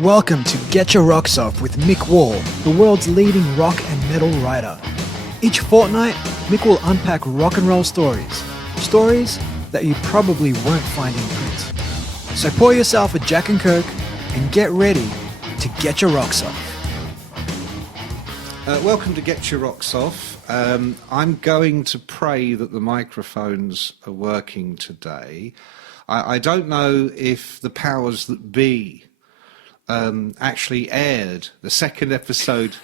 Welcome to Getcha Rocks Off with Mick Wall, the world's leading rock and metal writer. Each fortnight, Mick will unpack rock and roll stories. Stories that you probably won't find in print. So pour yourself a Jack and Coke and get ready to get your rocks off. Welcome to Getcha Rocks Off. I'm going to pray that the microphones are working today. I don't know if the powers that be actually aired the second episode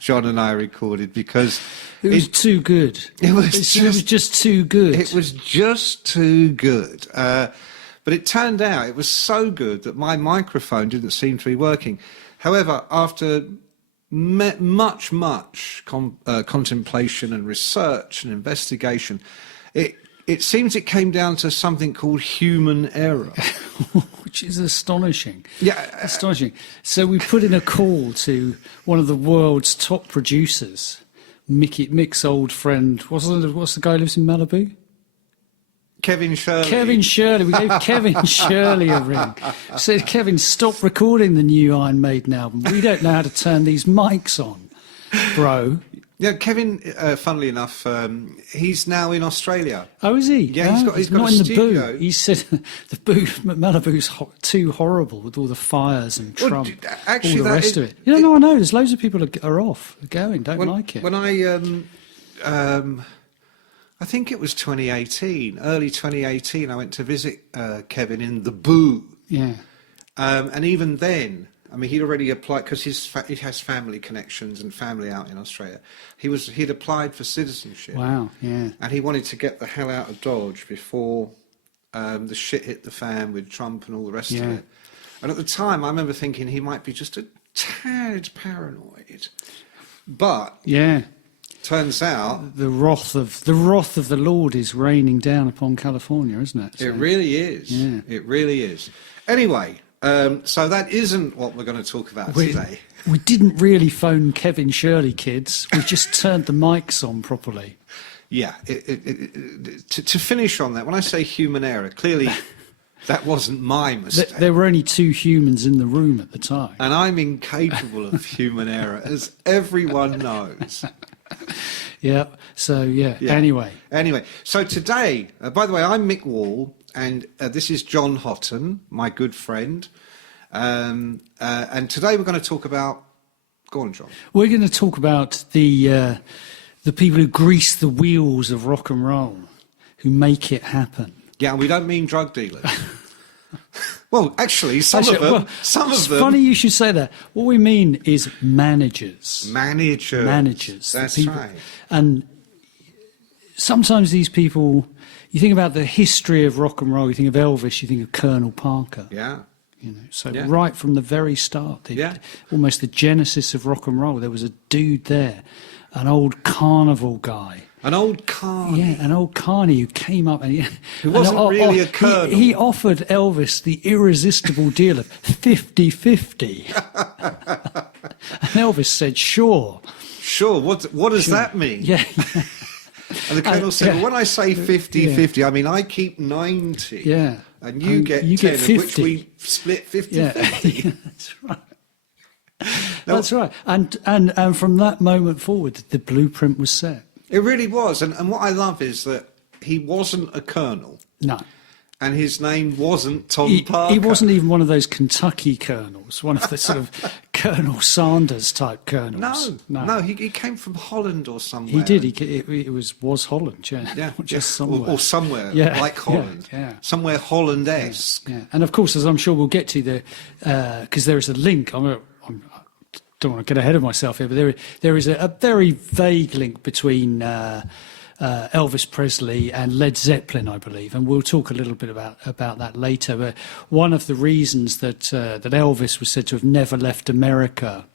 John and I recorded, because it was too good. It was just too good. It was just too good. But it turned out it was so good that my microphone didn't seem to be working. However, after much contemplation and research and investigation, it seems it came down to something called human error. Which is astonishing. Yeah. Astonishing. So we put in a call to one of the world's top producers, Mick's old friend. What's the guy who lives in Malibu? Kevin Shirley. Kevin Shirley. We gave Kevin Shirley a ring. Said, Kevin, stop recording the new Iron Maiden album. We don't know how to turn these mics on, bro. Yeah, Kevin, funnily enough, he's now in Australia. Oh, is he? Yeah, he's got not a in studio. The boo. He said the boo Malibu's too horrible with all the fires and Trump, actually, all the rest of it. You know, I know. There's loads of people are off, are going, don't like it. When I think it was 2018, early 2018, I went to visit Kevin in the boo. Yeah. And even then, I mean, he'd already applied, because he has family connections and family out in Australia. He'd applied for citizenship. Wow, yeah. And he wanted to get the hell out of Dodge before the shit hit the fan with Trump and all the rest of it. And at the time, I remember thinking he might be just a tad paranoid. But turns out the wrath of the Lord is raining down upon California, isn't it? So, it really is. Yeah. It really is. Anyway. So that isn't what we're going to talk about today. We didn't really phone Kevin Shirley, kids. We just turned the mics on properly. Yeah. To finish on that, when I say human error, clearly that wasn't my mistake. There were only two humans in the room at the time. And I'm incapable of human error, as everyone knows. Yeah. So, Anyway. So today, by the way, I'm Mick Wall. And this is John Houghton, my good friend. And today we're going to talk about... Go on, John. We're going to talk about the people who grease the wheels of rock and roll, who make it happen. Yeah, and we don't mean drug dealers. Well, actually, some of them. It's funny you should say that. What we mean is managers. Managers. That's people, right. And sometimes these people... You think about the history of rock and roll, you think of Elvis, you think of Colonel Parker. Yeah. You know, right from the very start, almost the genesis of rock and roll, there was a dude there, an old carnival guy. An old carny. Yeah, an old carny who came up and he wasn't really a colonel. He offered Elvis the irresistible deal of 50-50. And Elvis said, sure. Sure, what does that mean? Yeah. And the colonel said, well, when I say 50-50, I mean, I keep 90. Yeah. And you get 10, get 50. Of which we split 50-50. Yeah. That's right. That's right. And from that moment forward, the blueprint was set. It really was. And what I love is that he wasn't a colonel. No. And his name wasn't Tom Parker. He wasn't even one of those Kentucky colonels, one of the sort of Colonel Sanders type colonels. No, he came from Holland or somewhere. He did. It was Holland, just somewhere. Or somewhere like Holland. Yeah. Somewhere Holland-esque. Yeah. And of course, as I'm sure we'll get to, because there is a link. I don't want to get ahead of myself here, but there is a very vague link between Elvis Presley and Led Zeppelin, I believe, and we'll talk a little bit about that later. But one of the reasons that Elvis was said to have never left America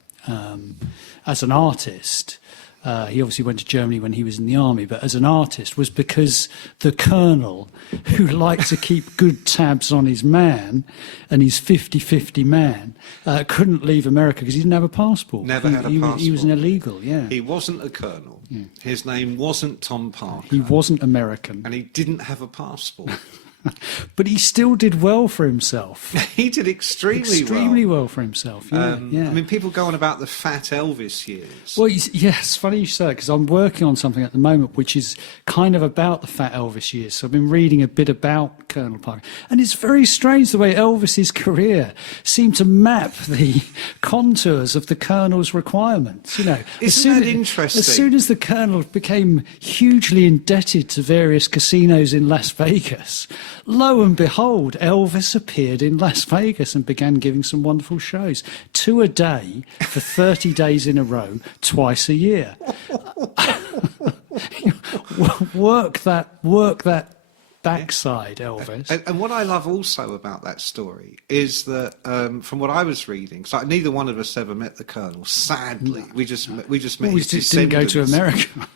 as an artist, he obviously went to Germany when he was in the army, but as an artist was because the colonel, who liked to keep good tabs on his man, and his 50-50 man, couldn't leave America because he didn't have a passport. Never had a passport. He was an illegal, He wasn't a colonel. Yeah. His name wasn't Tom Parker. He wasn't American. And he didn't have a passport. But he still did well for himself. He did Extremely well for himself. Yeah, yeah. I mean, people go on about the fat Elvis years. Well, yeah, it's funny you say that, because I'm working on something at the moment which is kind of about the fat Elvis years. So I've been reading a bit about Colonel Parker, and it's very strange the way Elvis's career seemed to map the contours of the Colonel's requirements. You know, Isn't that interesting? As soon as the Colonel became hugely indebted to various casinos in Las Vegas, lo and behold, Elvis appeared in Las Vegas and began giving some wonderful shows, 2 a day for 30 days in a row, twice a year. work that backside, Elvis. And what I love also about that story is that, from what I was reading, so neither one of us ever met the Colonel. Sadly, we just met his didn't go to America.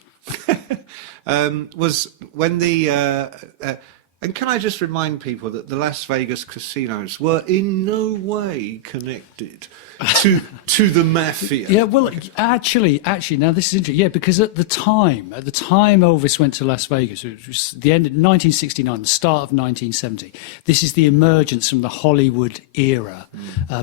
Was when and can I just remind people that the Las Vegas casinos were in no way connected to the mafia? Yeah, well, actually, now this is interesting. Yeah, because at the time Elvis went to Las Vegas, it was the end of 1969, the start of 1970. This is the emergence from the Hollywood era,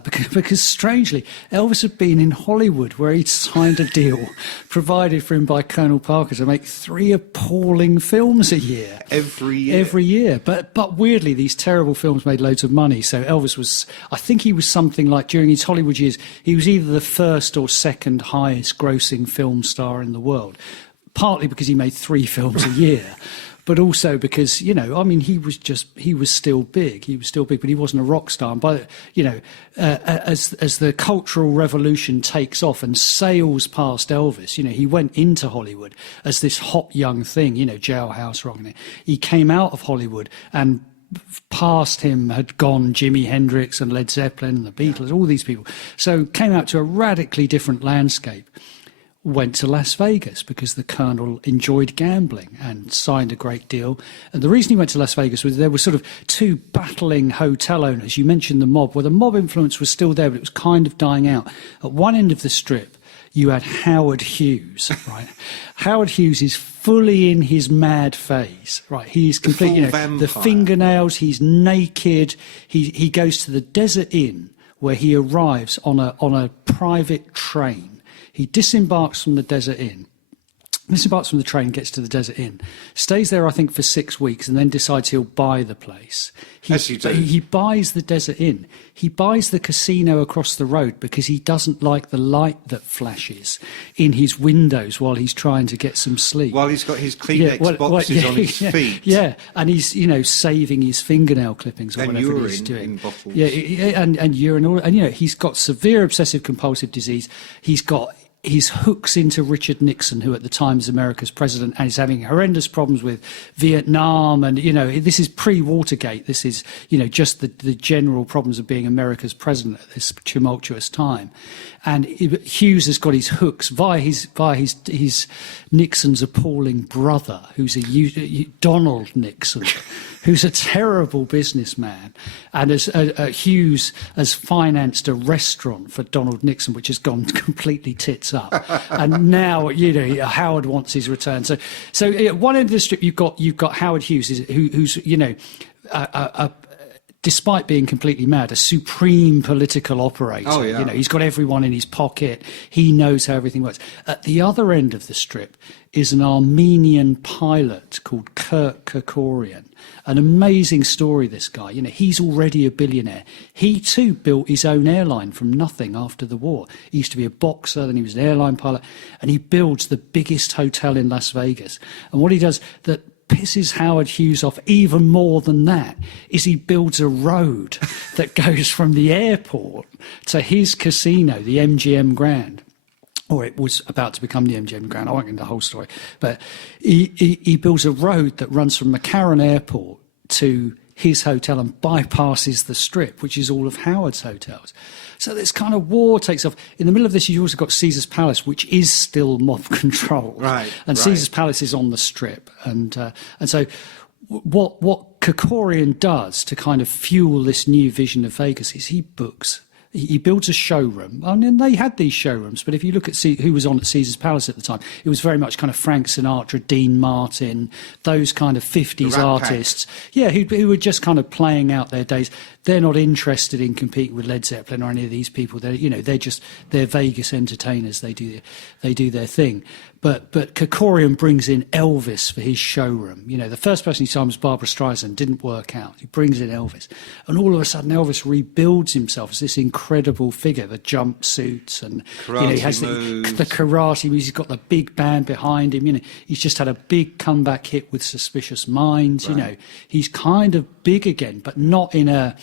because strangely, Elvis had been in Hollywood, where he'd signed a deal provided for him by Colonel Parker to make 3 appalling films a year. Every year. But weirdly, these terrible films made loads of money. So Elvis was, I think he was something like, during his Hollywood years, he was either the first or second highest grossing film star in the world, partly because he made 3 films a year. But also because, you know, I mean, he was still big. He was still big, but he wasn't a rock star. And by, you know, as the Cultural Revolution takes off and sails past Elvis, you know, he went into Hollywood as this hot young thing, you know, Jailhouse Rock. He came out of Hollywood, and past him had gone Jimi Hendrix and Led Zeppelin and the Beatles, all these people. So came out to a radically different landscape. Went to Las Vegas because the Colonel enjoyed gambling and signed a great deal. And the reason he went to Las Vegas was there were sort of 2 battling hotel owners. You mentioned the mob. Well, the mob influence was still there, but it was kind of dying out. At one end of the strip, you had Howard Hughes, right? Howard Hughes is fully in his mad phase, right? He's complete, you know, vampire. The fingernails, he's naked. He goes to the Desert Inn, where he arrives on a private train. He disembarks from the Desert Inn, disembarks from the train, gets to the Desert Inn, stays there, I think, for 6 weeks, and then decides he'll buy the place. He buys the Desert Inn. He buys the casino across the road because he doesn't like the light that flashes in his windows while he's trying to get some sleep. While he's got his Kleenex boxes on his feet. Yeah, and he's, you know, saving his fingernail clippings or whatever he's doing. In bottles. Yeah, and urine, and, you know, he's got severe obsessive compulsive disease. He's got his hooks into Richard Nixon, who at the time is America's president, and is having horrendous problems with Vietnam. And, you know, this is pre-Watergate. This is, you know, just the general problems of being America's president at this tumultuous time. And Hughes has got his hooks via his Nixon's appalling brother, who's Donald Nixon, who's a terrible businessman. And Hughes has financed a restaurant for Donald Nixon, which has gone completely tits up. And now, you know, Howard wants his return. So at one end of the strip, you've got Howard Hughes, who's you know, despite being completely mad, a supreme political operator. Oh, yeah. You know, he's got everyone in his pocket. He knows how everything works. At the other end of the strip is an Armenian pilot called Kurt Kerkorian. An amazing story, this guy. You know, he's already a billionaire. He too built his own airline from nothing after the war. He used to be a boxer, then he was an airline pilot, and he builds the biggest hotel in Las Vegas. And what he does that pisses Howard Hughes off even more than that is he builds a road that goes from the airport to his casino, the MGM Grand. Or it was about to become the MGM Grand. I won't get into the whole story. But he builds a road that runs from McCarran Airport to his hotel and bypasses the strip, which is all of Howard's hotels. So this kind of war takes off. In the middle of this, you've also got Caesar's Palace, which is still mob controlled. Right. And Caesar's Palace is on the strip. And so what Kerkorian does to kind of fuel this new vision of Vegas is he books He builds a showroom, and then they had these showrooms. But if you look at who was on at Caesar's Palace at the time, it was very much kind of Frank Sinatra, Dean Martin, those kind of 50s artists, who were just kind of playing out their days. They're not interested in competing with Led Zeppelin or any of these people. They're Vegas entertainers. They do their thing. But Kerkorian brings in Elvis for his showroom. The first person he signed was Barbra Streisand. Didn't work out. He brings in Elvis, and all of a sudden Elvis rebuilds himself as this incredible figure. The jumpsuits and he has the karate music. He's got the big band behind him. He's just had a big comeback hit with Suspicious Minds. Right. He's kind of big again, but not in a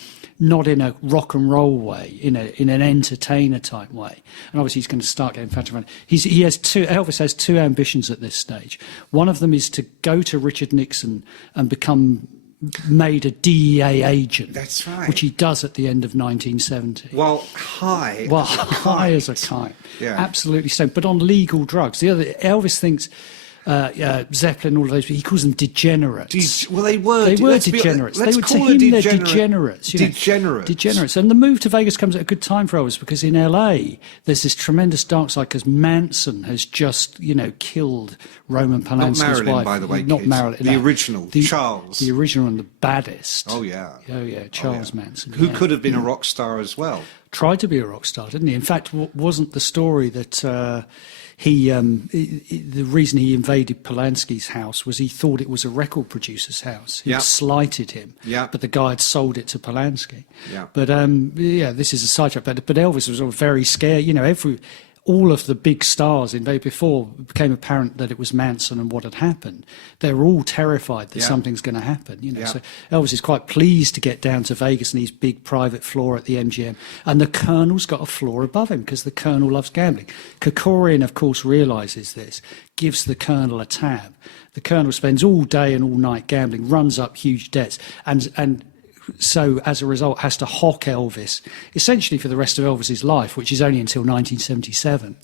rock and roll way, in an entertainer type way. And obviously he's going to start getting fatter. Elvis has two ambitions at this stage. One of them is to go to Richard Nixon and become made a DEA agent. That's right. Which he does at the end of 1970. High as a kite. Yeah. Absolutely stoned, but on legal drugs. Elvis thinks Zeppelin, all of those, he calls them degenerates. They were degenerates. They're degenerates. Degenerates. And the move to Vegas comes at a good time for Elvis, because in LA there's this tremendous dark side, because Manson has just killed Roman Polanski's not Marilyn, wife. By the way, not kids. Marilyn. The original, Charles. The original and the baddest. Oh yeah. Charles Manson. Who could have been a rock star as well. Tried to be a rock star, didn't he? In fact, wasn't the story that the reason he invaded Polanski's house was he thought it was a record producer's house. He slighted him, but the guy had sold it to Polanski. But this is a sidetrack. But Elvis was very scared. All of the big stars before it became apparent that it was Manson and what had happened, they were all terrified that something's going to happen. So Elvis is quite pleased to get down to Vegas and his big private floor at the MGM, and the Colonel's got a floor above him because the Colonel loves gambling. Kerkorian, of course, realises this, gives the Colonel a tab. The Colonel spends all day and all night gambling, runs up huge debts, and so as a result has to hock Elvis essentially for the rest of Elvis's life, which is only until 1977.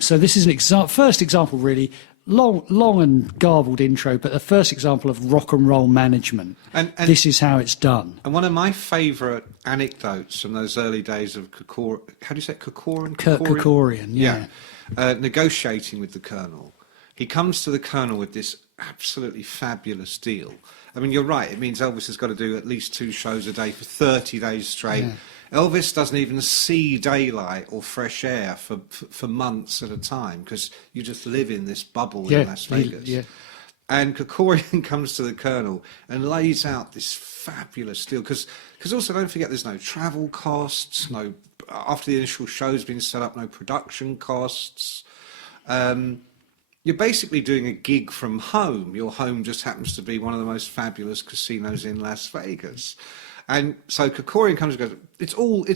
So this is an first example, really long and garbled intro, but the first example of rock and roll management. And this is how it's done. And one of my favourite anecdotes from those early days of Kerkorian, how do you say it? Kerkorian, negotiating with the Colonel. He comes to the Colonel with this absolutely fabulous deal. I mean, you're right. It means Elvis has got to do at least 2 shows a day for 30 days straight. Yeah. Elvis doesn't even see daylight or fresh air for months at a time, because you just live in this bubble in Las Vegas. And Kerkorian comes to the Colonel and lays out this fabulous deal, because also don't forget there's no travel costs, after the initial show's been set up, no production costs. You're basically doing a gig from home. Your home just happens to be one of the most fabulous casinos in Las Vegas. And so Kerkorian comes and goes, it's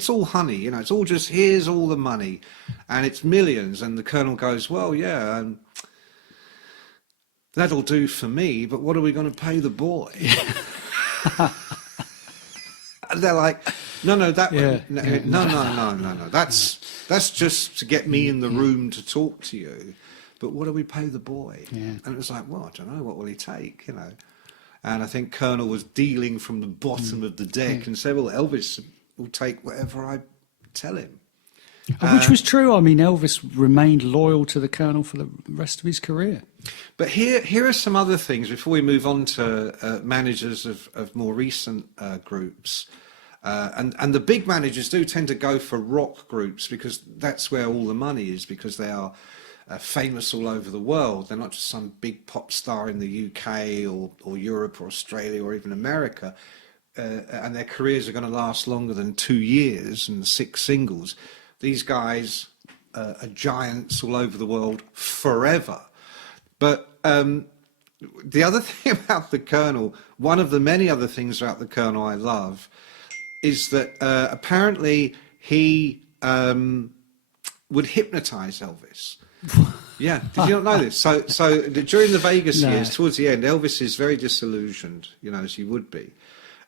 all honey, it's all just, here's all the money, and it's millions. And the Colonel goes, well, that'll do for me, but what are we going to pay the boy? And they're like, no, that's just to get me in the room to talk to you. But what do we pay the boy? And it was like, well, I don't know, what will he take, And I think Colonel was dealing from the bottom of the deck and said, well, Elvis will take whatever I tell him. Which was true. I mean, Elvis remained loyal to the Colonel for the rest of his career. But here are some other things before we move on to managers of more recent groups. And the big managers do tend to go for rock groups, because that's where all the money is, because they are famous all over the world. They're not just some big pop star in the UK or Europe or Australia or even America, and their careers are going to last longer than 2 years and 6 singles. These guys are giants all over the world forever. But the other thing about the Colonel, one of the many other things about the Colonel I love, is that apparently he would hypnotise Elvis. Yeah, did you not know this? So during the Vegas years, towards the end, Elvis is very disillusioned, as he would be,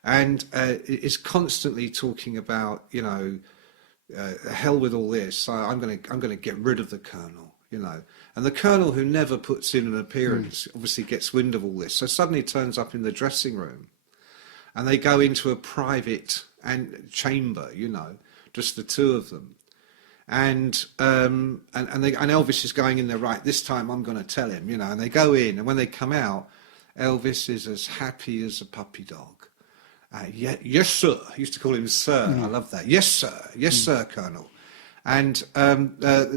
and is constantly talking about, hell with all this. I'm going to get rid of the Colonel, And the Colonel, who never puts in an appearance, obviously gets wind of all this. So suddenly turns up in the dressing room, and they go into a private chamber, just the two of them. And Elvis is going in there, right, this time I'm going to tell him, and they go in, and when they come out, Elvis is as happy as a puppy dog. Yes, sir. I used to call him sir. I love that. Yes, sir. Yes, sir, Colonel. And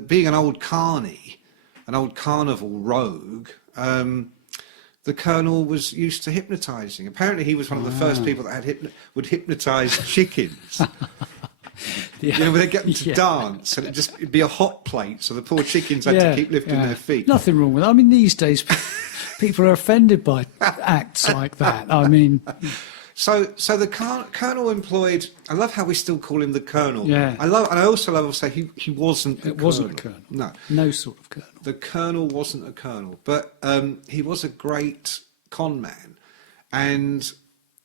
being an old carny, an old carnival rogue, the Colonel was used to hypnotising. Apparently he was one of the first people that would hypnotise chickens. They'd get them to dance, and it'd be a hot plate, so the poor chickens had to keep lifting their feet. Nothing wrong with that. I mean, these days, people are offended by acts like that. I mean... So the Colonel employed... I love how we still call him the Colonel. Yeah. And I also love to say he wasn't a Colonel. It wasn't a Colonel. No. No sort of Colonel. The Colonel wasn't a Colonel, but he was a great con man. And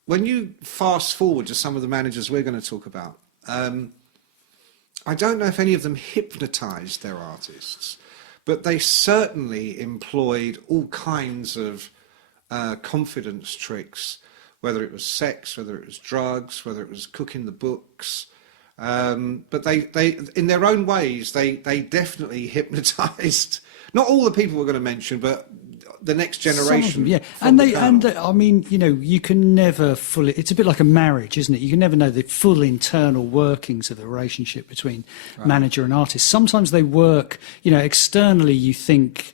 when you fast forward to some of the managers we're going to talk about, I don't know if any of them hypnotised their artists, but they certainly employed all kinds of confidence tricks, whether it was sex, whether it was drugs, whether it was cooking the books. But they in their own ways, they definitely hypnotised not all the people we're going to mention, but the next generation. Them, I mean, you can never fully. It's a bit like a marriage, isn't it? You can never know the full internal workings of the relationship between manager and artist. Sometimes they work. Externally, you think,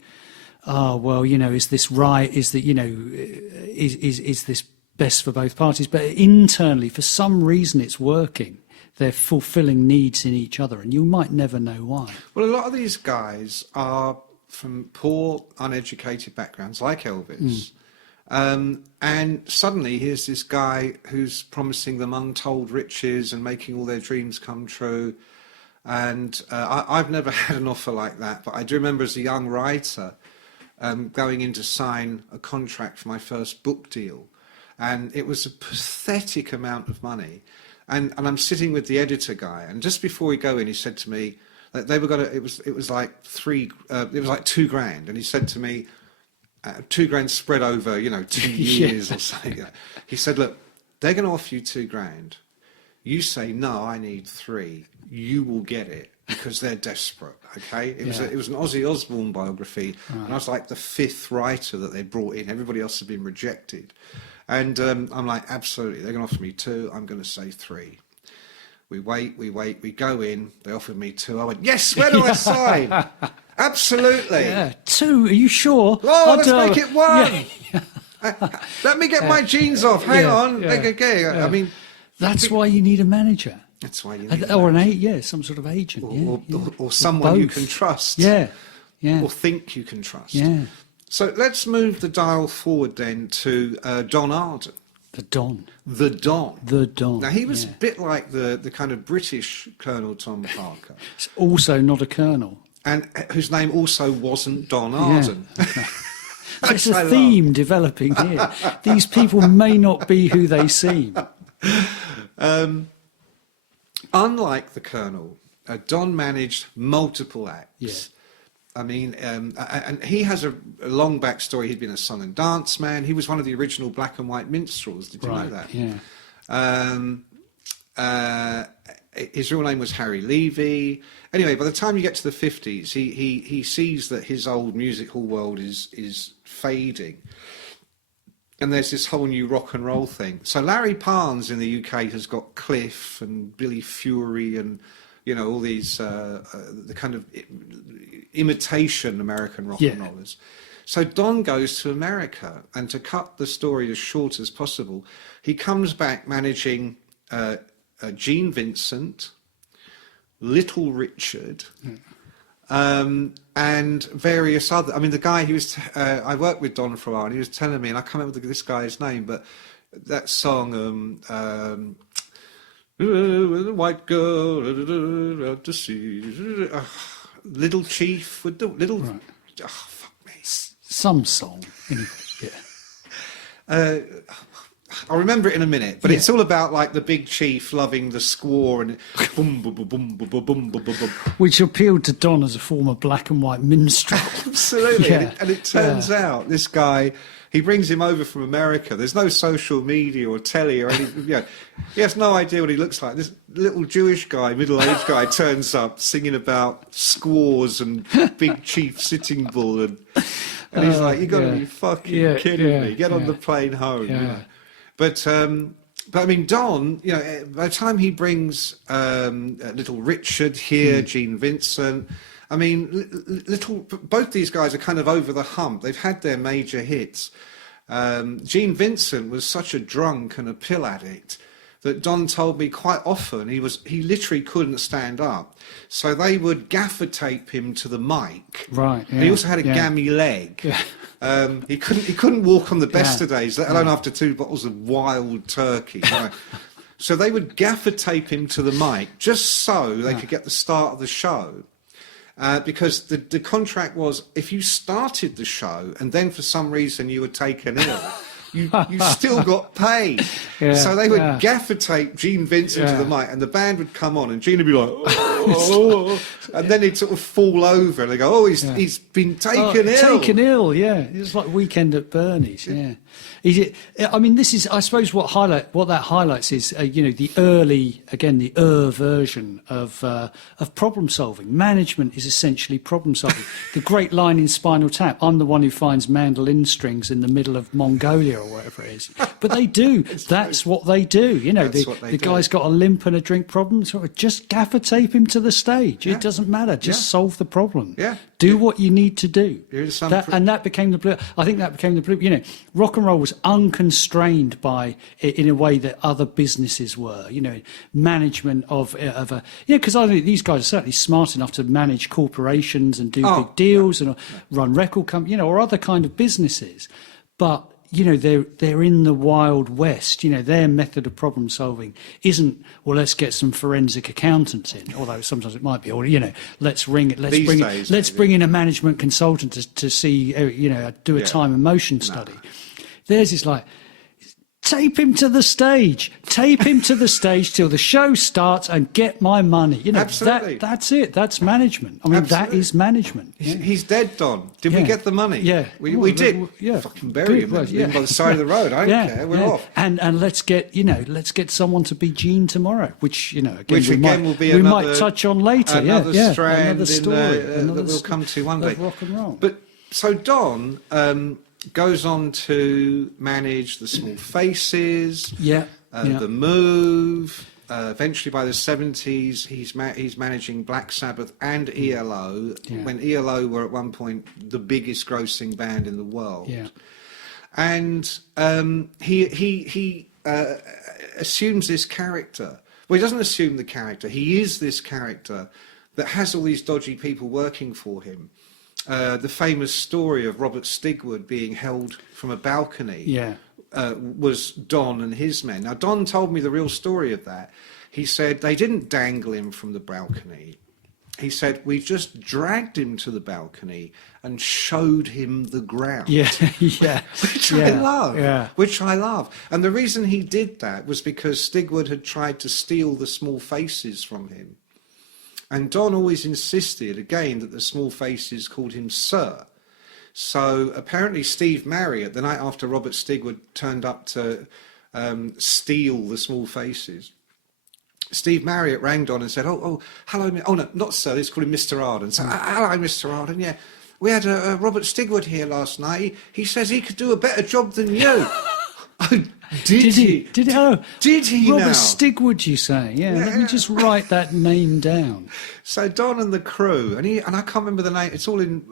oh well, is this right? Is that is this best for both parties? But internally, for some reason, it's working. They're fulfilling needs in each other, and you might never know why. Well, a lot of these guys are from poor, uneducated backgrounds, like Elvis. And suddenly here's this guy who's promising them untold riches and making all their dreams come true. And I've never had an offer like that, but I do remember as a young writer going in to sign a contract for my first book deal. And it was a pathetic amount of money. And I'm sitting with the editor guy, and just before we go in, he said to me that they were going to. It was like $2,000, and he said to me, $2,000 spread over 2 years or something. He said, "Look, they're going to offer you $2,000. You say no, I need 3. You will get it because they're desperate." Okay, it was an Ozzy Osbourne biography, and I was like the 5th writer that they brought in. Everybody else had been rejected. And I'm like, absolutely, they're going to offer me 2, I'm going to say 3. We wait, we go in, they offered me 2. I went, yes, where do I sign? Absolutely. Yeah, 2, are you sure? Oh, let's make it 1. Let me get my jeans off, hang on. Okay. I mean... That's why you need a manager. That's why you need or some sort of agent. Or someone you can trust. Yeah. Or think you can trust. Yeah. So let's move the dial forward then to Don Arden. The Don. The Don. The Don. Now, he was a bit like the kind of British Colonel Tom Parker. It's also not a colonel. And whose name also wasn't Don Arden. Yeah. There's a theme developing here. These people may not be who they seem. Unlike the Colonel, Don managed multiple acts. Yeah. I mean, and he has a long backstory. He'd been a song and dance man. He was one of the original black and white minstrels. Did you know that? Yeah. His real name was Harry Levy. Anyway, by the time you get to the 50s, he sees that his old music hall world is fading. And there's this whole new rock and roll thing. So Larry Parnes in the UK has got Cliff and Billy Fury and all these the kind of imitation American rock and rollers. So Don goes to America, and to cut the story as short as possible, he comes back managing Gene Vincent, Little Richard, and various other. I mean, the guy he was. I worked with Don for a while, and he was telling me, and I can't remember this guy's name, but that song. White girl out to sea, Little Chief with the little. Right. Oh, fuck me. Some song. Anyway, I'll remember it in a minute. But it's all about like the big chief loving the squaw and boom, boom, boom, boom, boom, boom, boom, boom, boom. Which appealed to Don as a former black and white minstrel. Absolutely. Yeah. And it turns out this guy, he brings him over from America. There's no social media or telly or anything. He has no idea what he looks like. This little Jewish guy, middle-aged guy, turns up singing about squaws and Big Chief Sitting Bull. And he's like, you got to be fucking kidding me. Get on the plane home. Yeah. You know? But I mean, Don, by the time he brings little Richard here, Gene Vincent, I mean, both these guys are kind of over the hump. They've had their major hits. Gene Vincent was such a drunk and a pill addict that Don told me quite often he literally couldn't stand up. So they would gaffer tape him to the mic. Right. Yeah, he also had a gammy leg. Yeah. He couldn't walk on the best of days, let alone after 2 bottles of wild turkey. Right? So they would gaffer tape him to the mic just so they could get the start of the show. Because the contract was, if you started the show and then for some reason you were taken ill, you still got paid. Yeah, so they would gaffer tape Gene Vincent to the mic, and the band would come on, and Gene would be like, and then he'd sort of fall over, and they go, he's been taken ill. Taken ill, yeah. It was like Weekend at Bernie's, yeah. I mean, this is, I suppose, what that highlights is, the early version of problem solving. Management is essentially problem solving. The great line in Spinal Tap: "I'm the one who finds mandolin strings in the middle of Mongolia," or whatever it is. But they do. That's what they do. The guy's got a limp and a drink problem. So just gaffer tape him to the stage. It doesn't matter. Just solve the problem. Yeah. Do what you need to do. And that became the blue. I think that became the blue. Rock and roll was unconstrained by, in a way that other businesses were. Management of a. Because I think these guys are certainly smart enough to manage corporations and do big deals and run record companies, or other kind of businesses, but. They're in the Wild West. Their method of problem solving isn't, well, let's get some forensic accountants in, although sometimes it might be, or let's bring in a management consultant to see, do a time and motion study. Theirs is like, tape him to the stage till the show starts and get my money. Absolutely. That's it. That's management. I mean, Absolutely. that is management. He's dead, Don. Did we get the money? Yeah. We did. Yeah. Fucking bury him by the side of the road. I don't care. We're off. And let's get someone to be Gene tomorrow, which, we might touch on later. Another strand another story that we'll come to one day. Rock and roll. But so Don goes on to manage the Small Faces, the Move. Eventually, by the 70s, he's managing Black Sabbath and ELO, when ELO were at one point the biggest grossing band in the world. Yeah. And he assumes this character. Well, he doesn't assume the character. He is this character that has all these dodgy people working for him. The famous story of Robert Stigwood being held from a balcony was Don and his men. Now, Don told me the real story of that. He said they didn't dangle him from the balcony. He said, we just dragged him to the balcony and showed him the ground. Which I love. Which I love. And the reason he did that was because Stigwood had tried to steal the Small Faces from him. And Don always insisted, again, that the Small Faces called him Sir. So apparently Steve Marriott, the night after Robert Stigwood turned up to steal the Small Faces, Steve Marriott rang Don and said, oh, hello, oh, no, not Sir, let's call him Mr. Arden. So, hello, Mr. Arden, yeah. We had Robert Stigwood here last night. He says he could do a better job than you. Did he? Did he? Oh, did he? Robert now? Stigwood, you say? Yeah. Let me just write that name down. So Don and the crew, and I can't remember the name. It's all in.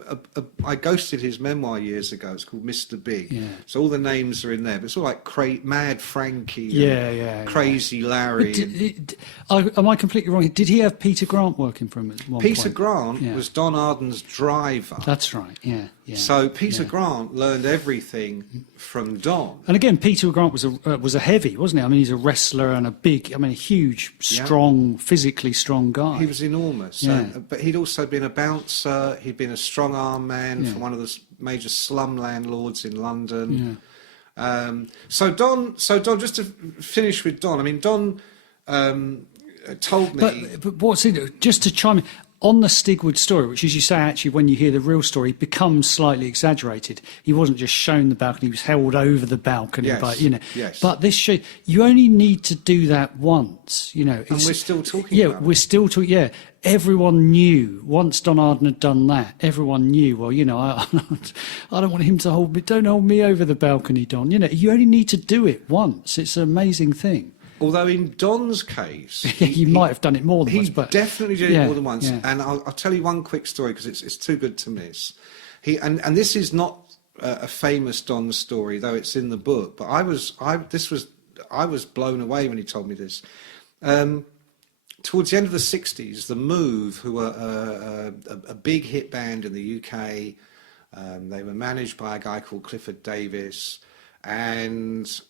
I ghosted his memoir years ago. It's called Mr. Big. Yeah. So all the names are in there. But it's all like Mad Frankie. Crazy Larry. Am I completely wrong? Did he have Peter Grant working for him at one point? Peter Grant was Don Arden's driver. That's right. Yeah. So Peter Grant learned everything from Don. And again, Peter Grant was a heavy, wasn't he? I mean, he's a wrestler and a huge, strong, physically strong guy. He was enormous. But he'd also been a bouncer. He'd been a strong arm man for one of the major slum landlords in London. So Don, just to finish with Don, I mean, Don told me... But what's it? Just to chime in, on the Stigwood story, which, as you say, actually, when you hear the real story, becomes slightly exaggerated. He wasn't just shown the balcony; he was held over the balcony. Yes, But yes. But this show, you only need to do that once. And we're still talking. About we're still talking. Yeah, everyone knew once Don Arden had done that. Everyone knew. Well, I don't want him to hold me. Don't hold me over the balcony, Don. You only need to do it once. It's an amazing thing. Although in Don's case, he might have done it more than once. He But definitely did it more than once. Yeah. And I'll tell you one quick story because it's too good to miss. And this is not a famous Don story, though it's in the book. But I was blown away when he told me this. Towards the end of the '60s, the Move, who were a big hit band in the UK, they were managed by a guy called Clifford Davis, and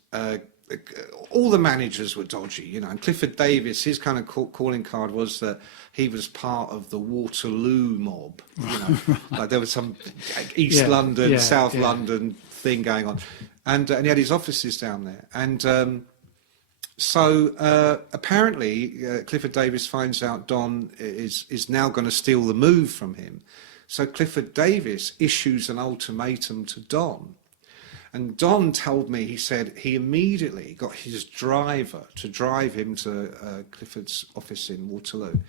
all the managers were dodgy, and Clifford Davis, his kind of calling card was that he was part of the Waterloo mob, like there was some East London, South London thing going on, and he had his offices down there, and so apparently Clifford Davis finds out Don is now going to steal the Move from him, so Clifford Davis issues an ultimatum to Don. And Don told me, he said he immediately got his driver to drive him to Clifford's office in Waterloo.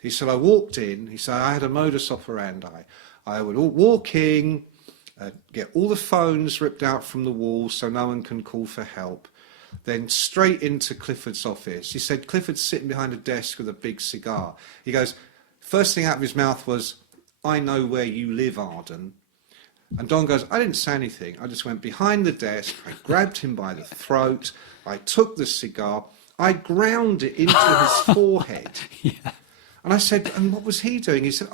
He said, I walked in, he said, I had a modus operandi. I would walk in, get all the phones ripped out from the wall so no one can call for help, then straight into Clifford's office. He said, Clifford's sitting behind a desk with a big cigar. He goes, first thing out of his mouth was, I know where you live, Arden. And Don goes, I didn't say anything. I just went behind the desk. I grabbed him by the throat. I took the cigar. I ground it into his forehead. And I said, and what was he doing? He said,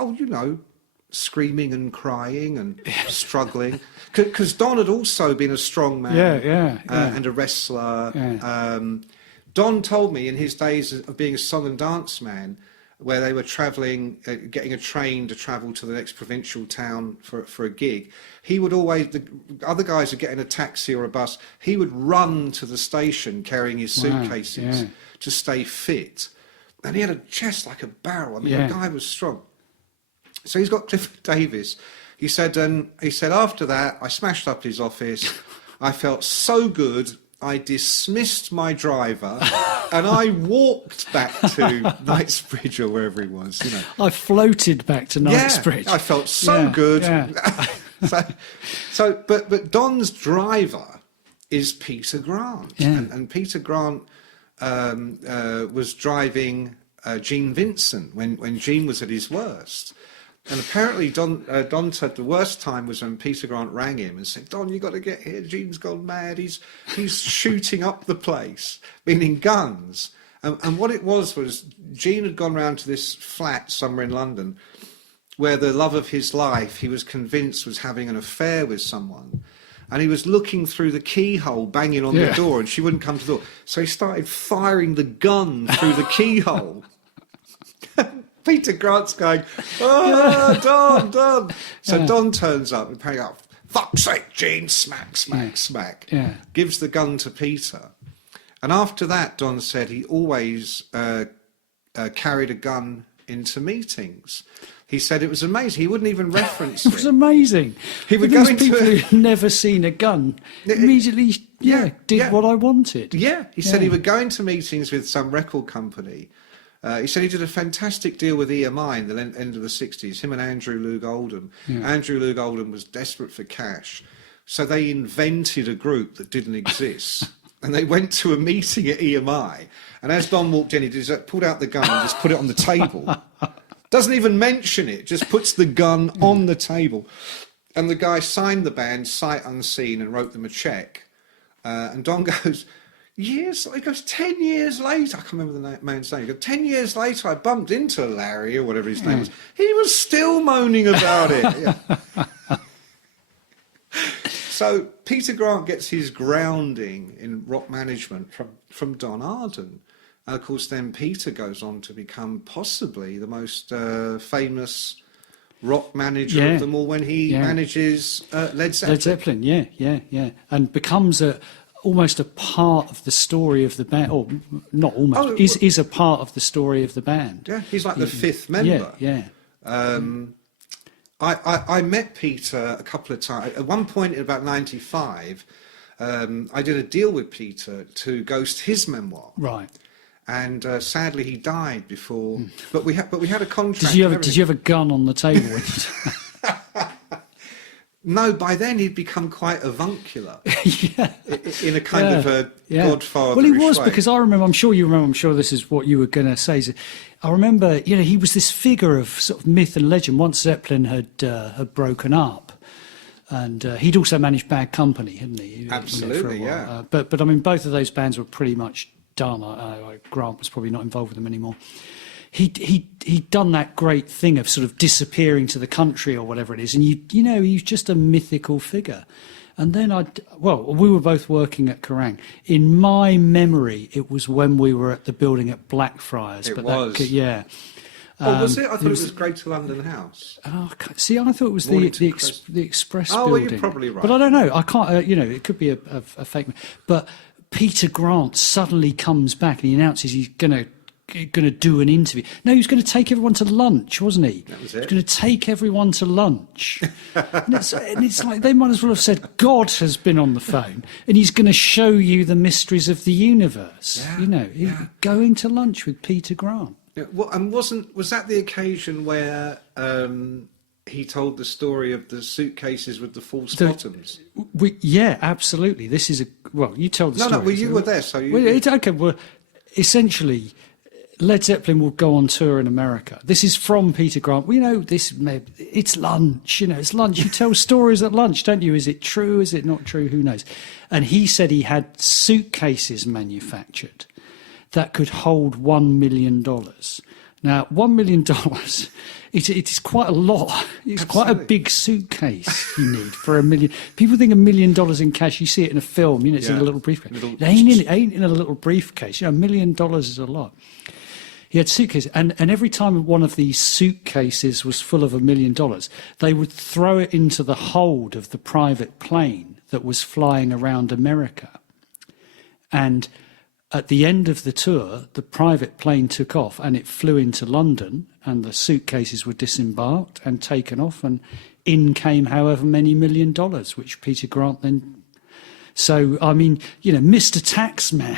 screaming and crying and struggling. Because Don had also been a strong man and a wrestler. Don told me in his days of being a song and dance man, where they were travelling, getting a train to travel to the next provincial town for a gig, he would always, the other guys are getting a taxi or a bus, he would run to the station carrying his suitcases to stay fit. And he had a chest like a barrel. I mean, the guy was strong. So he's got Clifford Davis. He said after that, I smashed up his office. I felt so good. I dismissed my driver and I walked back to Knightsbridge or wherever he was. I floated back to Knightsbridge. I felt so good. Yeah. But Don's driver is Peter Grant, and Peter Grant was driving Gene Vincent when Gene was at his worst. And apparently Don said the worst time was when Peter Grant rang him and said, Don, you got to get here. Gene's gone mad. He's shooting up the place, meaning guns. And what it was Gene had gone round to this flat somewhere in London where the love of his life, he was convinced, was having an affair with someone. And he was looking through the keyhole, banging on the door, and she wouldn't come to the door. So he started firing the gun through the keyhole. Peter Grant's going, Don. So Don turns up and paying up, fuck's sake, Gene, smack. Gives the gun to Peter. And after that, Don said he always carried a gun into meetings. He said it was amazing. He wouldn't even reference it. It was amazing. He would go into people who'd never seen a gun immediately did what I wanted. Yeah, he said he would go into meetings with some record company. He said he did a fantastic deal with EMI in the end of the 60s, him and Andrew Loog Oldham. Andrew Loog Oldham was desperate for cash, so they invented a group that didn't exist. And they went to a meeting at EMI, and as Don walked in, he just pulled out the gun and just put it on the table. Doesn't even mention it, just puts the gun on the table. And the guy signed the band sight unseen and wrote them a cheque. And Don goes... he goes, 10 years later, I can't remember the man's name, he goes, 10 years later I bumped into Larry or whatever his name was. He was still moaning about it. So Peter Grant gets his grounding in rock management from Don Arden. And of course then Peter goes on to become possibly the most famous rock manager Yeah. of them all when he Yeah. manages Led Zeppelin. Led Zeppelin, yeah, and becomes almost a part of the story of the band, or not almost, is a part of the story of the band. Yeah, he's like the fifth member. Yeah. I met Peter a couple of times. At one point in about 95, I did a deal with Peter to ghost his memoir. Right. And sadly, he died before. But we had a contract. Did you have a gun on the table? When No, by then he'd become quite avuncular. Yeah. In a kind of a Godfather. Well, he was, because I remember, I'm sure this is what you were going to say. So I remember, he was this figure of sort of myth and legend once Zeppelin had broken up. And he'd also managed Bad Company, hadn't he? Absolutely, for a while. yeah. But I mean, both of those bands were pretty much done. Grant was probably not involved with them anymore. He'd done that great thing of sort of disappearing to the country or whatever it is, and he was just a mythical figure. And then we were both working at Kerrang. In my memory, it was when we were at the building at Blackfriars. It was. Yeah. Oh, was it? I thought it was Greater London House. Oh, see, I thought it was the Express Oh, building. well, you're probably right. But I don't know. I can't. It could be a fake. But Peter Grant suddenly comes back and he announces he's going to do an interview. No, he was going to take everyone to lunch, wasn't he? That was He was it. going to take everyone to lunch. and it's like they might as well have said, God has been on the phone and he's going to show you the mysteries of the universe. Going to lunch with Peter Grant. Yeah, well, and was that the occasion where he told the story of the suitcases with the false bottoms? Yeah, absolutely. This is you tell the story. No, well, you were there, so you... Well, essentially, Led Zeppelin will go on tour in America. This is from Peter Grant. It's lunch, it's lunch. You tell stories at lunch, don't you? Is it true? Is it not true? Who knows? And he said he had suitcases manufactured that could hold $1 million. Now, $1 million, it is quite a lot. It's quite a big suitcase you need for $1 million. People think $1 million in cash, you see it in a film, it's in a little briefcase. It ain't in a little briefcase. $1 million is a lot. He had suitcases, and every time one of these suitcases was full of $1 million, they would throw it into the hold of the private plane that was flying around America. And at the end of the tour, the private plane took off and it flew into London, and the suitcases were disembarked and taken off, and in came however many $1 million, which Peter Grant then... So, I mean, Mr. Taxman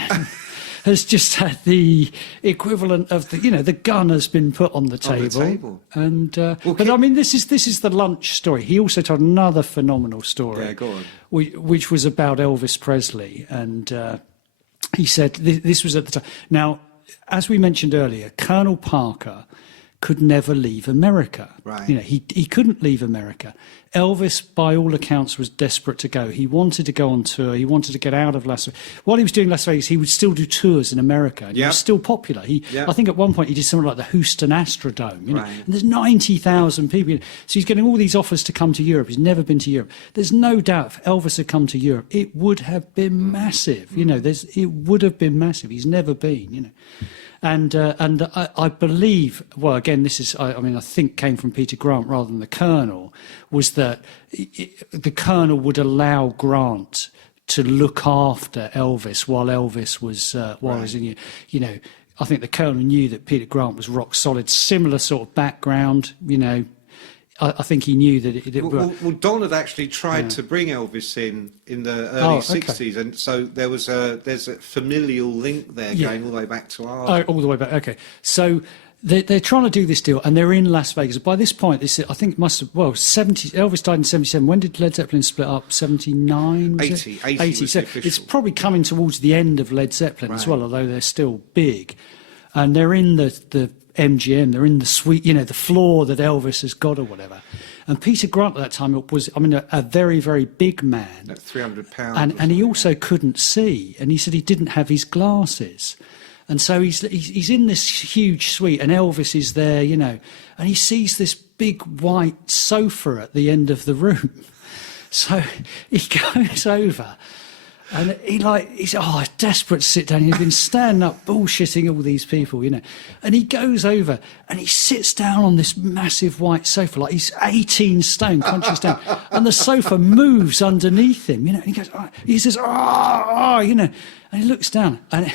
has just had the equivalent of the gun has been put on the table. And but I mean, this is the lunch story. He also told another phenomenal story. Yeah, go on. Which was about Elvis Presley, and he said this was at the time. Now, as we mentioned earlier, Colonel Parker could never leave America. Right. He couldn't leave America. Elvis, by all accounts, was desperate to go. He wanted to go on tour. He wanted to get out of Las Vegas. While he was doing Las Vegas, he would still do tours in America. And He was still popular. I think at one point he did something like the Houston Astrodome. Right. And there's 90,000 people. So he's getting all these offers to come to Europe. He's never been to Europe. There's no doubt if Elvis had come to Europe, it would have been massive. It would have been massive. He's never been. And I believe, well, again, this is, I think came from Peter Grant rather than the Colonel, was that the Colonel would allow Grant to look after Elvis while Elvis was, was in, I think the Colonel knew that Peter Grant was rock solid, similar sort of background, I think he knew that Well, Don had actually tried to bring Elvis in the early 60s, and so there's a familial link there going all the way back to Arden. All the way back. Okay, so they're trying to do this deal, and they're in Las Vegas. By this point, I think it must have 70. Elvis died in 77. When did Led Zeppelin split up? 79. 80. 80 was So the official. it's probably coming towards the end of Led Zeppelin as well, although they're still big, and they're in the MGM, they're in the suite, the floor that Elvis has got or whatever. And Peter Grant at that time was, a very, very big man. At 300 pounds. And he also couldn't see. And he said he didn't have his glasses. And so he's in this huge suite, and Elvis is there, and he sees this big white sofa at the end of the room. So he goes over And he's desperate to sit down. He's been standing up, bullshitting all these people, And he goes over and he sits down on this massive white sofa, like he's 18 stone, conscious down. And the sofa moves underneath him, And he goes, he says, And he looks down and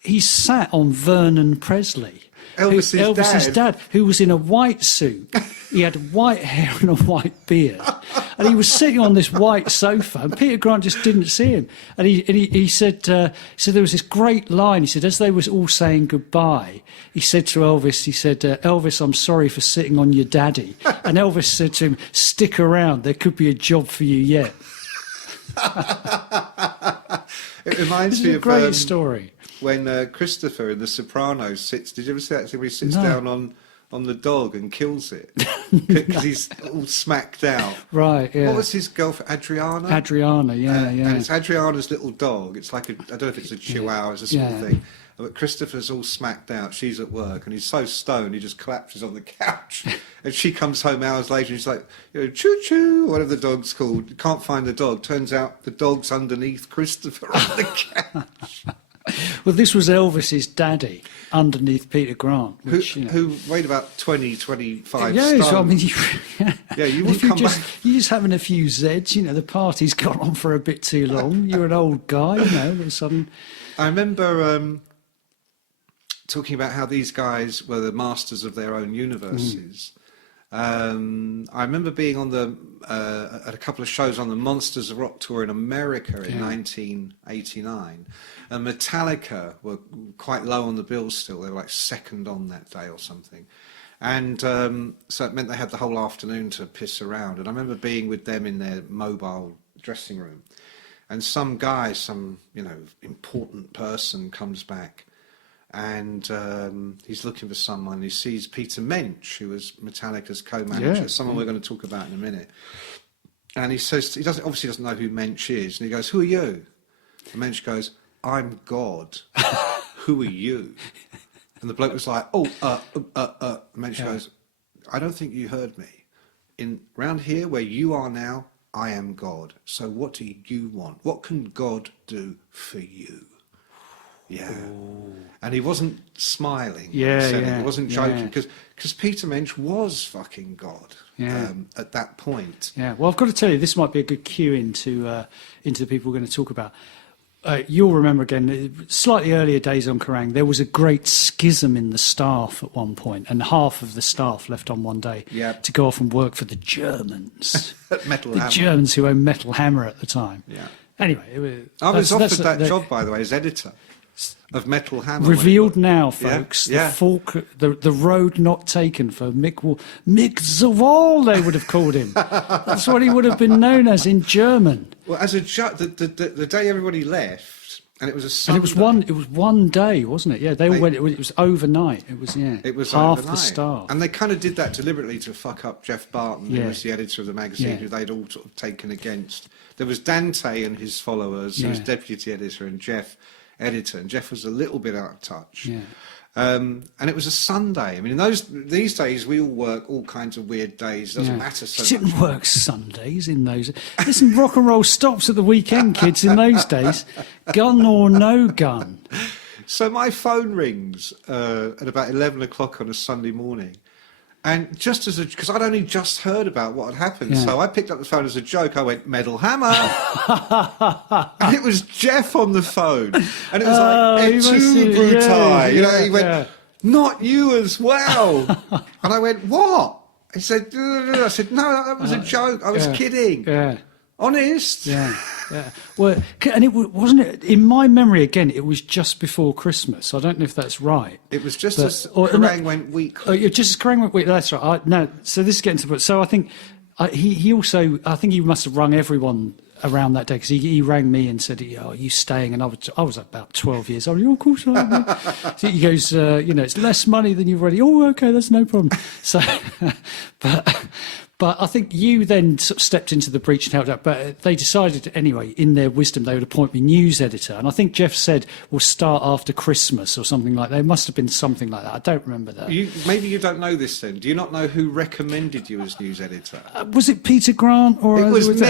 he's sat on Vernon Presley. Elvis's dad, who was in a white suit. He had white hair and a white beard. And he was sitting on this white sofa, and Peter Grant just didn't see him. And he said there was this great line. He said, as they was all saying goodbye, he said to Elvis, Elvis, I'm sorry for sitting on your daddy. And Elvis said to him, stick around, there could be a job for you yet. It reminds me of a great story. When Christopher in The Sopranos sits, did you ever see that? Where he sits down on the dog and kills it because he's all smacked out. Right. Yeah. What was his girlfriend? Adriana. Adriana. Yeah. And it's Adriana's little dog. It's like I don't know if it's a Chihuahua. It's a small thing. But Christopher's all smacked out. She's at work, and he's so stoned he just collapses on the couch. And she comes home hours later, and she's like, choo choo, whatever the dog's called. Can't find the dog. Turns out the dog's underneath Christopher on the couch. Well, this was Elvis's daddy underneath Peter Grant, who weighed about 25 stone. So I mean, you would come back. You're just having a few Zeds, the party's gone on for a bit too long. You're an old guy, all of a sudden. I remember talking about how these guys were the masters of their own universes. I remember being on at a couple of shows on the Monsters of Rock tour in America in 1989, and Metallica were quite low on the bill still. They were like second on that day or something, and so it meant they had the whole afternoon to piss around. And I remember being with them in their mobile dressing room, and some guy, some important person comes back. And he's looking for someone. He sees Peter Minch, who was Metallica's co-manager, someone we're going to talk about in a minute. And he says, he obviously doesn't know who Minch is. And he goes, who are you? And Minch goes, I'm God. Who are you? And the bloke was like, Minch goes, I don't think you heard me. Round here where you are now, I am God. So what do you want? What can God do for you? Yeah, and he wasn't smiling. He wasn't joking because Peter Minch was fucking God at that point. Yeah, well, I've got to tell you, this might be a good cue into the people we're going to talk about. You'll remember again, slightly earlier days on Kerrang, there was a great schism in the staff at one point, and half of the staff left on one day to go off and work for the Germans, Metal Germans who owned Metal Hammer at the time. Yeah. Anyway, I was offered that job, by the way, as editor of Metal Hammer. Revealed now, folks. The road not taken for Mick the Wall, they would have called him. That's what he would have been known as in German. Well, as a judge, the day everybody left, and it was a Sunday. And it was one day, wasn't it? Yeah, they all went. It was overnight. It was It was half overnight. The staff. And they kind of did that deliberately to fuck up Jeff Barton, who was the editor of the magazine, who they'd all sort of taken against. There was Dante and his followers, who was deputy editor, and Jeff editor, and Jeff was a little bit out of touch. And it was a Sunday. I mean, these days we all work all kinds of weird days. It doesn't matter so much. You didn't work Sundays in those. Listen, rock and roll stops at the weekend, kids. In those days, gun or no gun. So my phone rings at about 11 o'clock on a Sunday morning. And just because I'd only just heard about what had happened, so I picked up the phone as a joke. I went, Metal Hammer. And it was Jeff on the phone. And it was like, Et tu, Brutai. He went, not you as well. And I went, what? He said, I said, no, that was a joke. I was kidding. Yeah. Honest. Yeah. Well, and wasn't it, in my memory, again, it was just before Christmas. I don't know if that's right. It was just as Kerrang went weekly. Just as Kerrang went weekly, that's right. So this is getting to the point. So I think he also, I think he must have rung everyone around that day, because he rang me and said, are you staying? And I was about 12 years old. Of course I am. So he goes, it's less money than you've already. Oh, okay, that's no problem. So, but But I think you then sort of stepped into the breach and helped out. But they decided, anyway, in their wisdom, they would appoint me news editor. And I think Jeff said, we'll start after Christmas or something like that. It must have been something like that. I don't remember that. Maybe you don't know this then. Do you not know who recommended you as news editor? Was it Peter Grant? Or It was me.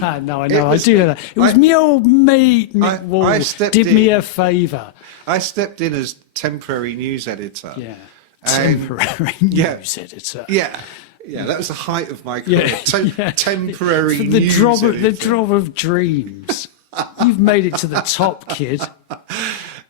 No, I know. I do know that. It was me old mate, Mick Wall. Did me a favour. I stepped in as temporary news editor. Yeah. Temporary news editor. Yeah. Yeah, that was the height of my career. Temporary the news editor. editor. The drop of dreams. You've made it to the top, kid.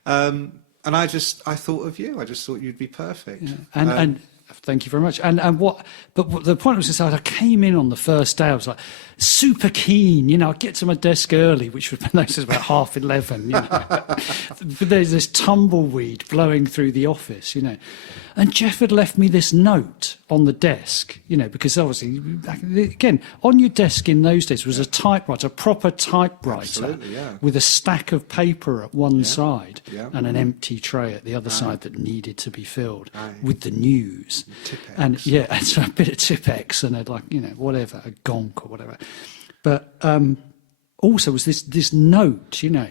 And I thought of you. I just thought you'd be perfect. Yeah. And thank you very much. And but the point was, I came in on the first day. I was like super keen, you know. I'd get to my desk early, which was about 11:30. You know, but there's this tumbleweed blowing through the office, you know. And Jeff had left me this note on the desk, you know, because obviously, again, on your desk in those days was a typewriter, a proper typewriter, with a stack of paper at one side and an empty tray at the other side that needed to be filled with the news. Tipex. And so a bit of Tipex and whatever, a gonk or whatever. But also was this note, you know,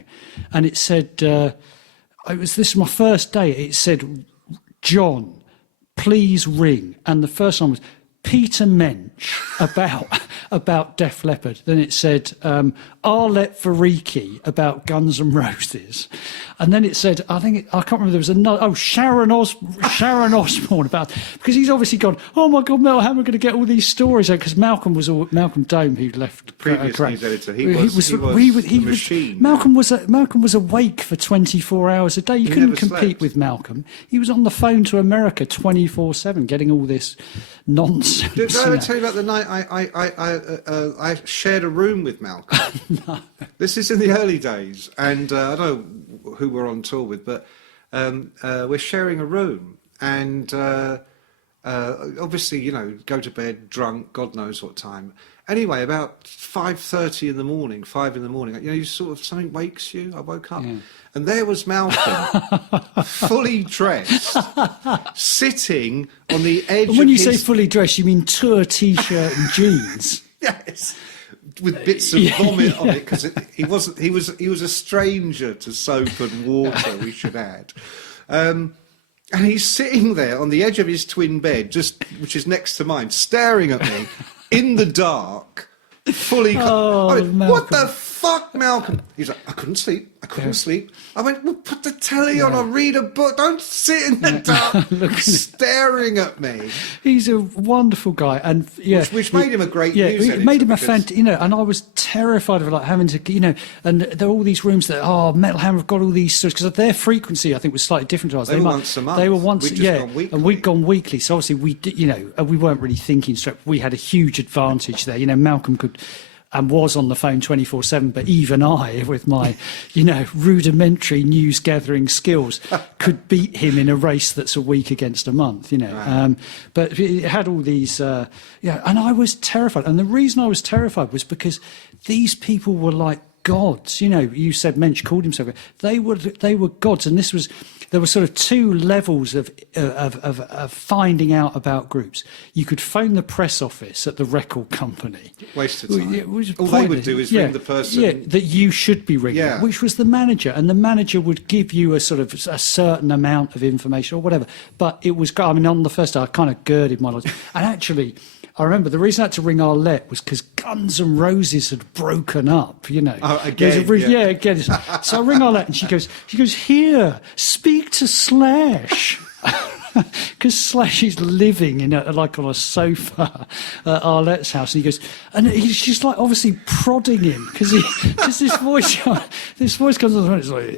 and it said, this is my first day, it said, John, please ring. And the first one was Peter Minch about Def Leppard. Then it said Arlette Variki about Guns N' Roses. And then it said, I can't remember, there was another, Sharon Osbourne about, because he's obviously gone, oh my God, Mel, how am I going to get all these stories out? Because Malcolm Dome, who left. Previous news editor, he was the machine. Malcolm was awake for 24 hours a day. You couldn't compete with Malcolm. He was on the phone to America 24/7 getting all this nonsense. Did I ever tell you about the night I shared a room with Malcolm? No. This is in the early days, and I don't know who we're on tour with, but we're sharing a room, and obviously, you know, go to bed drunk, God knows what time. Anyway, about 5:30 in the morning, 5 in the morning, you know, you sort of, something wakes you. I woke up, and there was Malcolm, fully dressed, sitting on the edge. And when you say fully dressed, you mean tour t-shirt and jeans? Yes, with bits of vomit on it, because he was a stranger to soap and water, we should add. And he's sitting there on the edge of his twin bed, which is next to mine, staring at me in the dark, fully. I went, what the fuck, Malcolm? He's like, I couldn't sleep. I went, well, put the telly on or read a book. Don't sit in the dark staring at me. He's a wonderful guy, and which made him a great news editor. It made him a fan, you know. And I was terrified of having to, you know. And there are all these rooms that Metal Hammer have got all these stories, because their frequency, I think, was slightly different to ours. They were once a month. They were once, gone weekly. And we'd gone weekly. So obviously we did, you know, we weren't really thinking straight. We had a huge advantage there. You know, Malcolm could. And was on the phone 24/7, but even I, with my, you know, rudimentary news gathering skills, could beat him in a race that's a week against a month, you know. Right. But it had all these, and I was terrified. And the reason I was terrified was because these people were like gods. You know, you said Minch called himself. They were gods, and there were sort of two levels of finding out about groups. You could phone the press office at the record company. Waste of time. All they would do is ring the person that you should be ringing, which was the manager, and the manager would give you a sort of a certain amount of information or whatever. But it was, I mean, on the first day, I kind of girded my logic. And actually, I remember the reason I had to ring Arlette was because Guns N' Roses had broken up, you know. Oh, again? Again. So I ring Arlette and she goes, here, speak to Slash. Because Slash is living in on a sofa at Arlette's house, and he goes, and she's like obviously prodding him because this voice comes on the phone. It's like,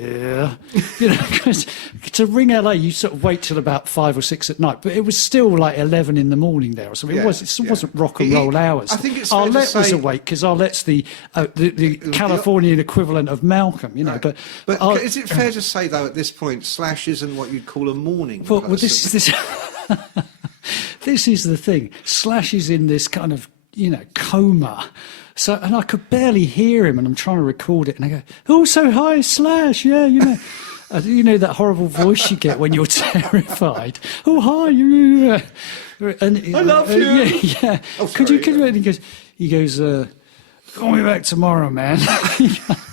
you know, because to ring LA, you sort of wait till about 5 or 6 at night, but it was still like 11 in the morning there or something. It wasn't rock and roll hours. I think it's Arlette was awake because Arlette's the Californian equivalent of Malcolm, you know. Right. But is it fair to say though at this point, Slash isn't what you'd call a morning person? Well, this is the thing. Slash is in this kind of, you know, coma. So, and I could barely hear him, and I'm trying to record it, and I go, "Oh, so hi, Slash, yeah, you know." You know that horrible voice you get when you're terrified. Oh, hi, you. And, I love you. Yeah. Oh, could sorry, you? And he goes, call me back tomorrow, man.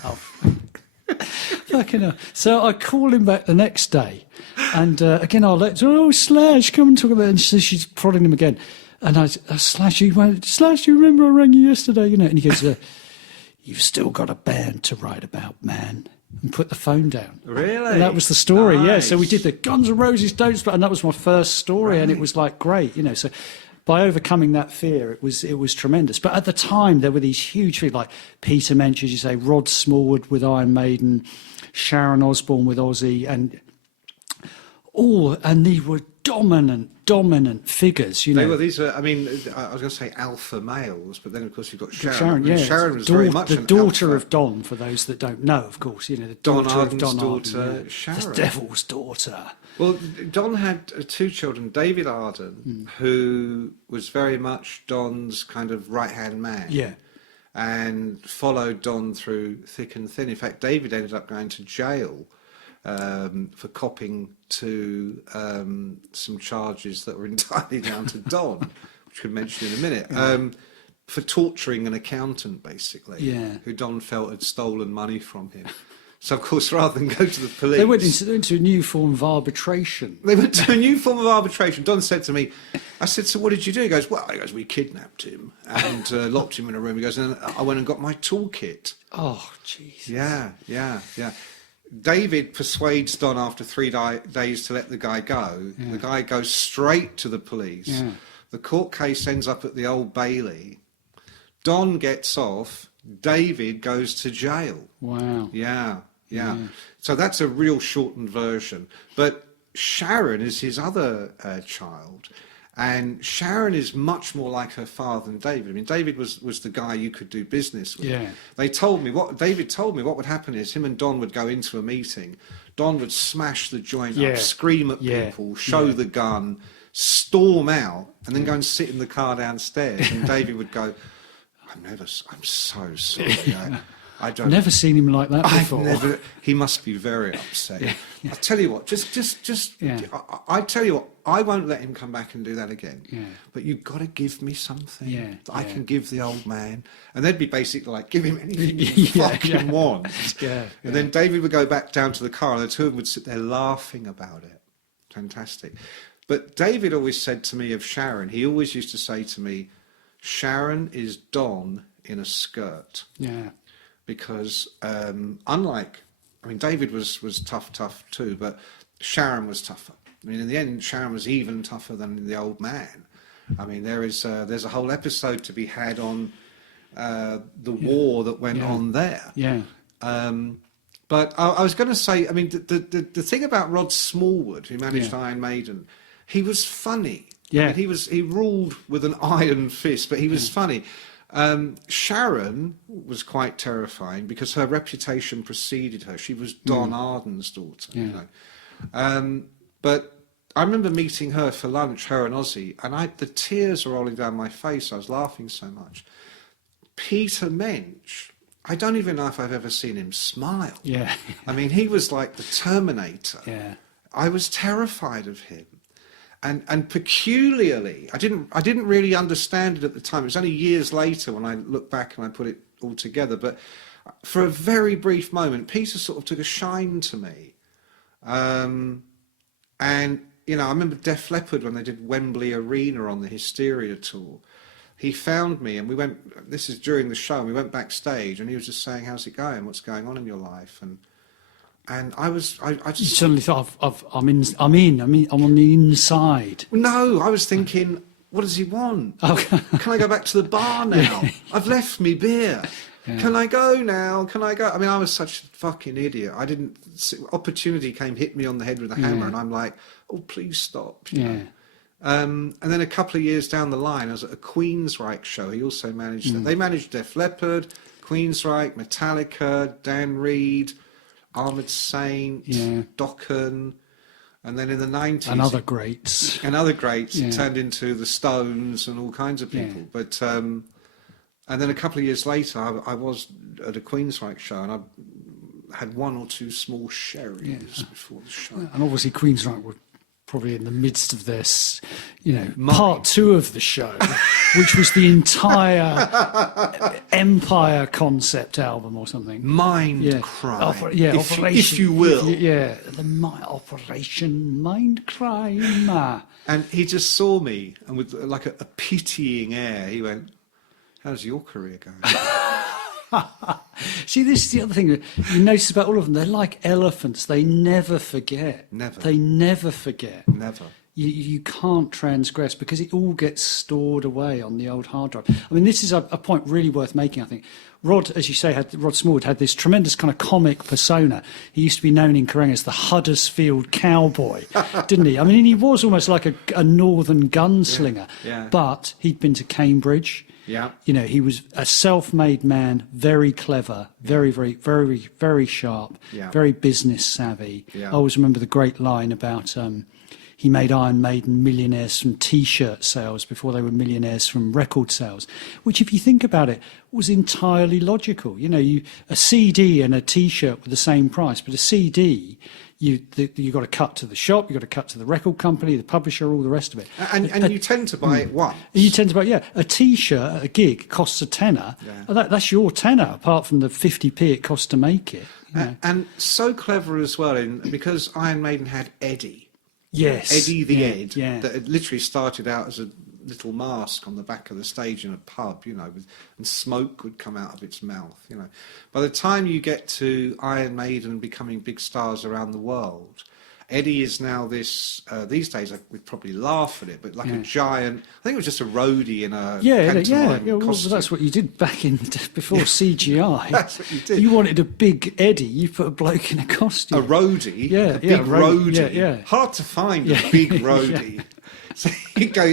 Oh, fucking hell. So I call him back the next day, and again Slash, come and talk about it. And she's prodding him again, and Slash, you remember I rang you yesterday, you know? And he goes, you've still got a band to write about, man. And put the phone down. Really? And that was the story. Nice. Yeah. So we did the Guns N' Roses Don't Split, and that was my first story, and it was like great, you know. So by overcoming that fear, it was tremendous. But at the time, there were these huge figures like Peter Minch, as you say, Rod Smallwood with Iron Maiden, Sharon Osbourne with Ozzy, and they were dominant figures, you know. They were, these are, I mean, I was going to say alpha males, but then of course you've got Sharon. Sharon, yeah. Sharon was very much the an daughter alpha. of Don, for those that don't know, of course, you know, the Don daughter Arden's of Don daughter, Arden, yeah. Sharon. The devil's daughter. Well, Don had two children, David Arden, who was very much Don's kind of right-hand man. Yeah. And followed Don through thick and thin. In fact, David ended up going to jail for copping to some charges that were entirely down to Don, which we'll mention in a minute, for torturing an accountant, basically, who Don felt had stolen money from him. So, of course, rather than go to the police... They went into a new form of arbitration. They went to a new form of arbitration. Don said to me, I said, so what did you do? He goes, we kidnapped him and locked him in a room. He goes, and I went and got my toolkit. Oh, Jesus. Yeah. David persuades Don after 3 days to let the guy go. Yeah. The guy goes straight to the police. Yeah. The court case ends up at the Old Bailey. Don gets off. David goes to jail. Wow. Yeah. So that's a real shortened version. But Sharon is his other child. And Sharon is much more like her father than David. I mean, David was the guy you could do business with. Yeah. David told me what would happen is him and Don would go into a meeting. Don would smash the joint up, scream at people, show the gun, storm out, and then go and sit in the car downstairs. And David would go, I'm so sorry. I don't. Never seen him like that before. He must be very upset. I tell you what, I tell you what, I won't let him come back and do that again. Yeah. But you've got to give me something that I can give the old man. And they'd be basically like, give him anything you fucking want. And then David would go back down to the car and the two of them would sit there laughing about it. Fantastic. But David always said to me of Sharon, he always used to say to me, Sharon is Don in a skirt. Yeah. Because David was tough too, but Sharon was tougher. I mean, in the end, Sharon was even tougher than the old man. I mean, there's a whole episode to be had on the war that went on there. Yeah. But I was going to say, I mean, the thing about Rod Smallwood, who managed Iron Maiden, he was funny. Yeah. I mean, he ruled with an iron fist, but he was funny. Sharon was quite terrifying because her reputation preceded her. She was Don Arden's daughter. Yeah. You know? But I remember meeting her for lunch, her and Ozzy, and the tears were rolling down my face. I was laughing so much. Peter Minch, I don't even know if I've ever seen him smile. Yeah. I mean, he was like the Terminator. Yeah. I was terrified of him. And peculiarly, I didn't really understand it at the time. It was only years later when I look back and I put it all together. But for a very brief moment, Peter sort of took a shine to me. And, you know, I remember Def Leppard when they did Wembley Arena on the Hysteria tour. He found me and we went, this is during the show, and we went backstage and he was just saying, how's it going? What's going on in your life? And I just you suddenly thought, I'm on the inside. No, I was thinking, what does he want? Okay. Can I go back to the bar now? I've left me beer. Yeah. Can I go now? Can I go? I mean, I was such a fucking idiot. Opportunity hit me on the head with a hammer, and I'm like, oh, please stop. You know? And then a couple of years down the line, I was at a Queensryche show. He also managed that. They managed Def Leppard, Queensryche, Metallica, Dan Reed, Armored Saint, Dokken, and then in the 90s... And other greats. It turned into the Stones and all kinds of people. Yeah. But and then a couple of years later, I was at a Queensryche show and I had one or two small sherries before the show. And obviously Queensryche were probably in the midst of this, part 2 of the show, which was the entire Empire concept album or something. Mind Crime. Operation, if you will. Operation Mind Crime. And he just saw me, and with like a pitying air, he went, "How's your career going?" See, this is the other thing that you notice about all of them. They're like elephants. They never forget. Never. They never forget. Never. You can't transgress because it all gets stored away on the old hard drive. I mean, this is a point really worth making, I think. Rod, as you say, Rod Smallwood had this tremendous kind of comic persona. He used to be known in Kerrang as the Huddersfield Cowboy, didn't he? I mean, he was almost like a northern gunslinger, Yeah. but he'd been to Cambridge. Yeah. He was a self-made man, very clever, very, very, very, very sharp, very business savvy. Yeah. I always remember the great line about he made Iron Maiden millionaires from T-shirt sales before they were millionaires from record sales, which, if you think about it, was entirely logical. A CD and a T-shirt were the same price, but a CD, you got to cut to the shop, you got to cut to the record company, the publisher, all the rest of it. And you tend to buy it once. You tend to buy, a T-shirt at a gig costs a tenner. Yeah. Well, that's your tenner, apart from the 50p it costs to make it. And so clever as well, because Iron Maiden had Eddie. Yes. Eddie the Ed. Yeah. That had literally started out as a little mask on the back of the stage in a pub, and smoke would come out of its mouth, By the time you get to Iron Maiden becoming big stars around the world, Eddie is now this, these days we'd probably laugh at it, but like a giant, I think it was just a roadie in a pantomime well, costume. that's what you did back before CGI. That's what you did. You wanted a big Eddie, you put a bloke in a costume. A roadie, a big roadie. Yeah. Hard to find a big roadie. So you go,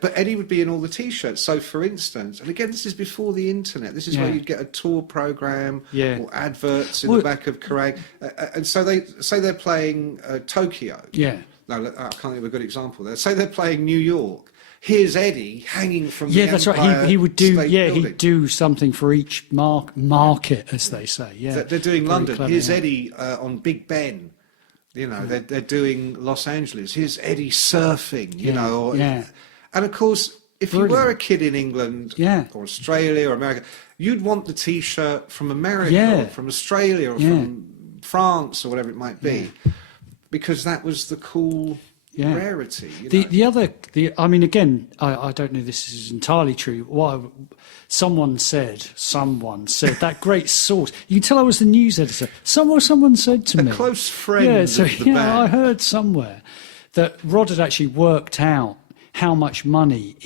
but Eddie would be in all the T-shirts. So, for instance, and again, this is before the internet. This is where you'd get a tour program or adverts in the back of Kerrang. And so they're playing Tokyo. Yeah. No, I can't think of a good example there. Say they're playing New York. Here's Eddie hanging from the that's Empire right. He would do. State Building. He'd do something for each market, as they say. Yeah, They're doing Very London. clever, Here's Eddie on Big Ben. They're doing Los Angeles. Here's Eddie surfing. And of course, if you were a kid in England or Australia or America, you'd want the T-shirt from America or from Australia or from France or whatever it might be, because that was the cool rarity. I mean, again, I don't know if this is entirely true. Someone said that great source. You can tell I was the news editor. Someone said to me, a close friend of the band. I heard somewhere that Rod had actually worked out how much money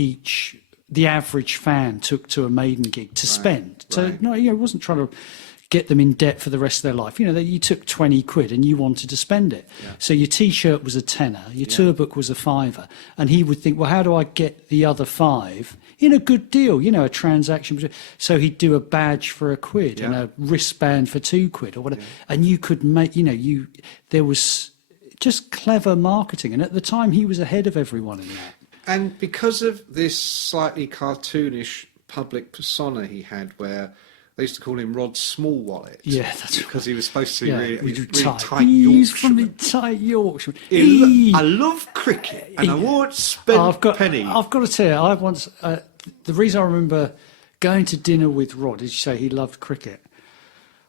the average fan took to a Maiden gig to spend. So he wasn't trying to get them in debt for the rest of their life. You took 20 quid and you wanted to spend it. Yeah. So your T-shirt was a tenner, your tour book was a fiver, and he would think, well, how do I get the other five in a good deal, a transaction? So he'd do a badge for a quid and a wristband for 2 quid or whatever. Yeah. And you could make, there was just clever marketing. And at the time, he was ahead of everyone in that. And because of this slightly cartoonish public persona he had, where they used to call him Rod Smallwallet. Yeah, that's because he was supposed to be really tight He's Yorkshireman. from the tight Yorkshireman. I love cricket, and I won't spend a penny. I've got to tell you, I once the reason I remember going to dinner with Rod, as you say, he loved cricket.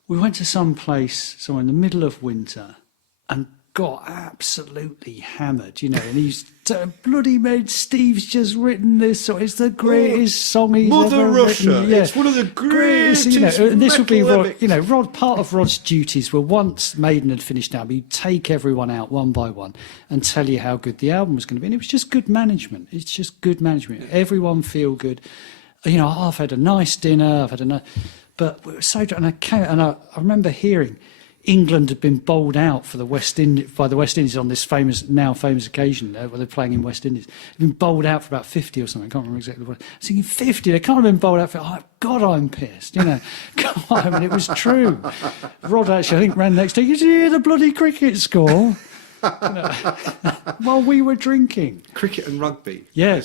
We went to some place somewhere in the middle of winter, and got absolutely hammered, and he's bloody made. Steve's just written this, so it's the greatest song he's Mother ever Russia. written. Yeah. It's one of the greatest. And this would be Rod. epics. Rod. Part of Rod's duties were, once Maiden had finished now, he'd take everyone out one by one and tell you how good the album was going to be. And it was just good management. It's just good management. Everyone feel good. I've had a nice dinner. But we were so drunk, and I remember hearing England had been bowled out for by the West Indies on this famous occasion where they're playing in West Indies. They'd been bowled out for about 50 or something. I can't remember exactly what. I was thinking 50. They can't have been bowled out for. Oh God, I'm pissed. Come on, and it was true. Rod actually, I think, ran next to. Did you hear the bloody cricket score? While we were drinking. Cricket and rugby. Yeah.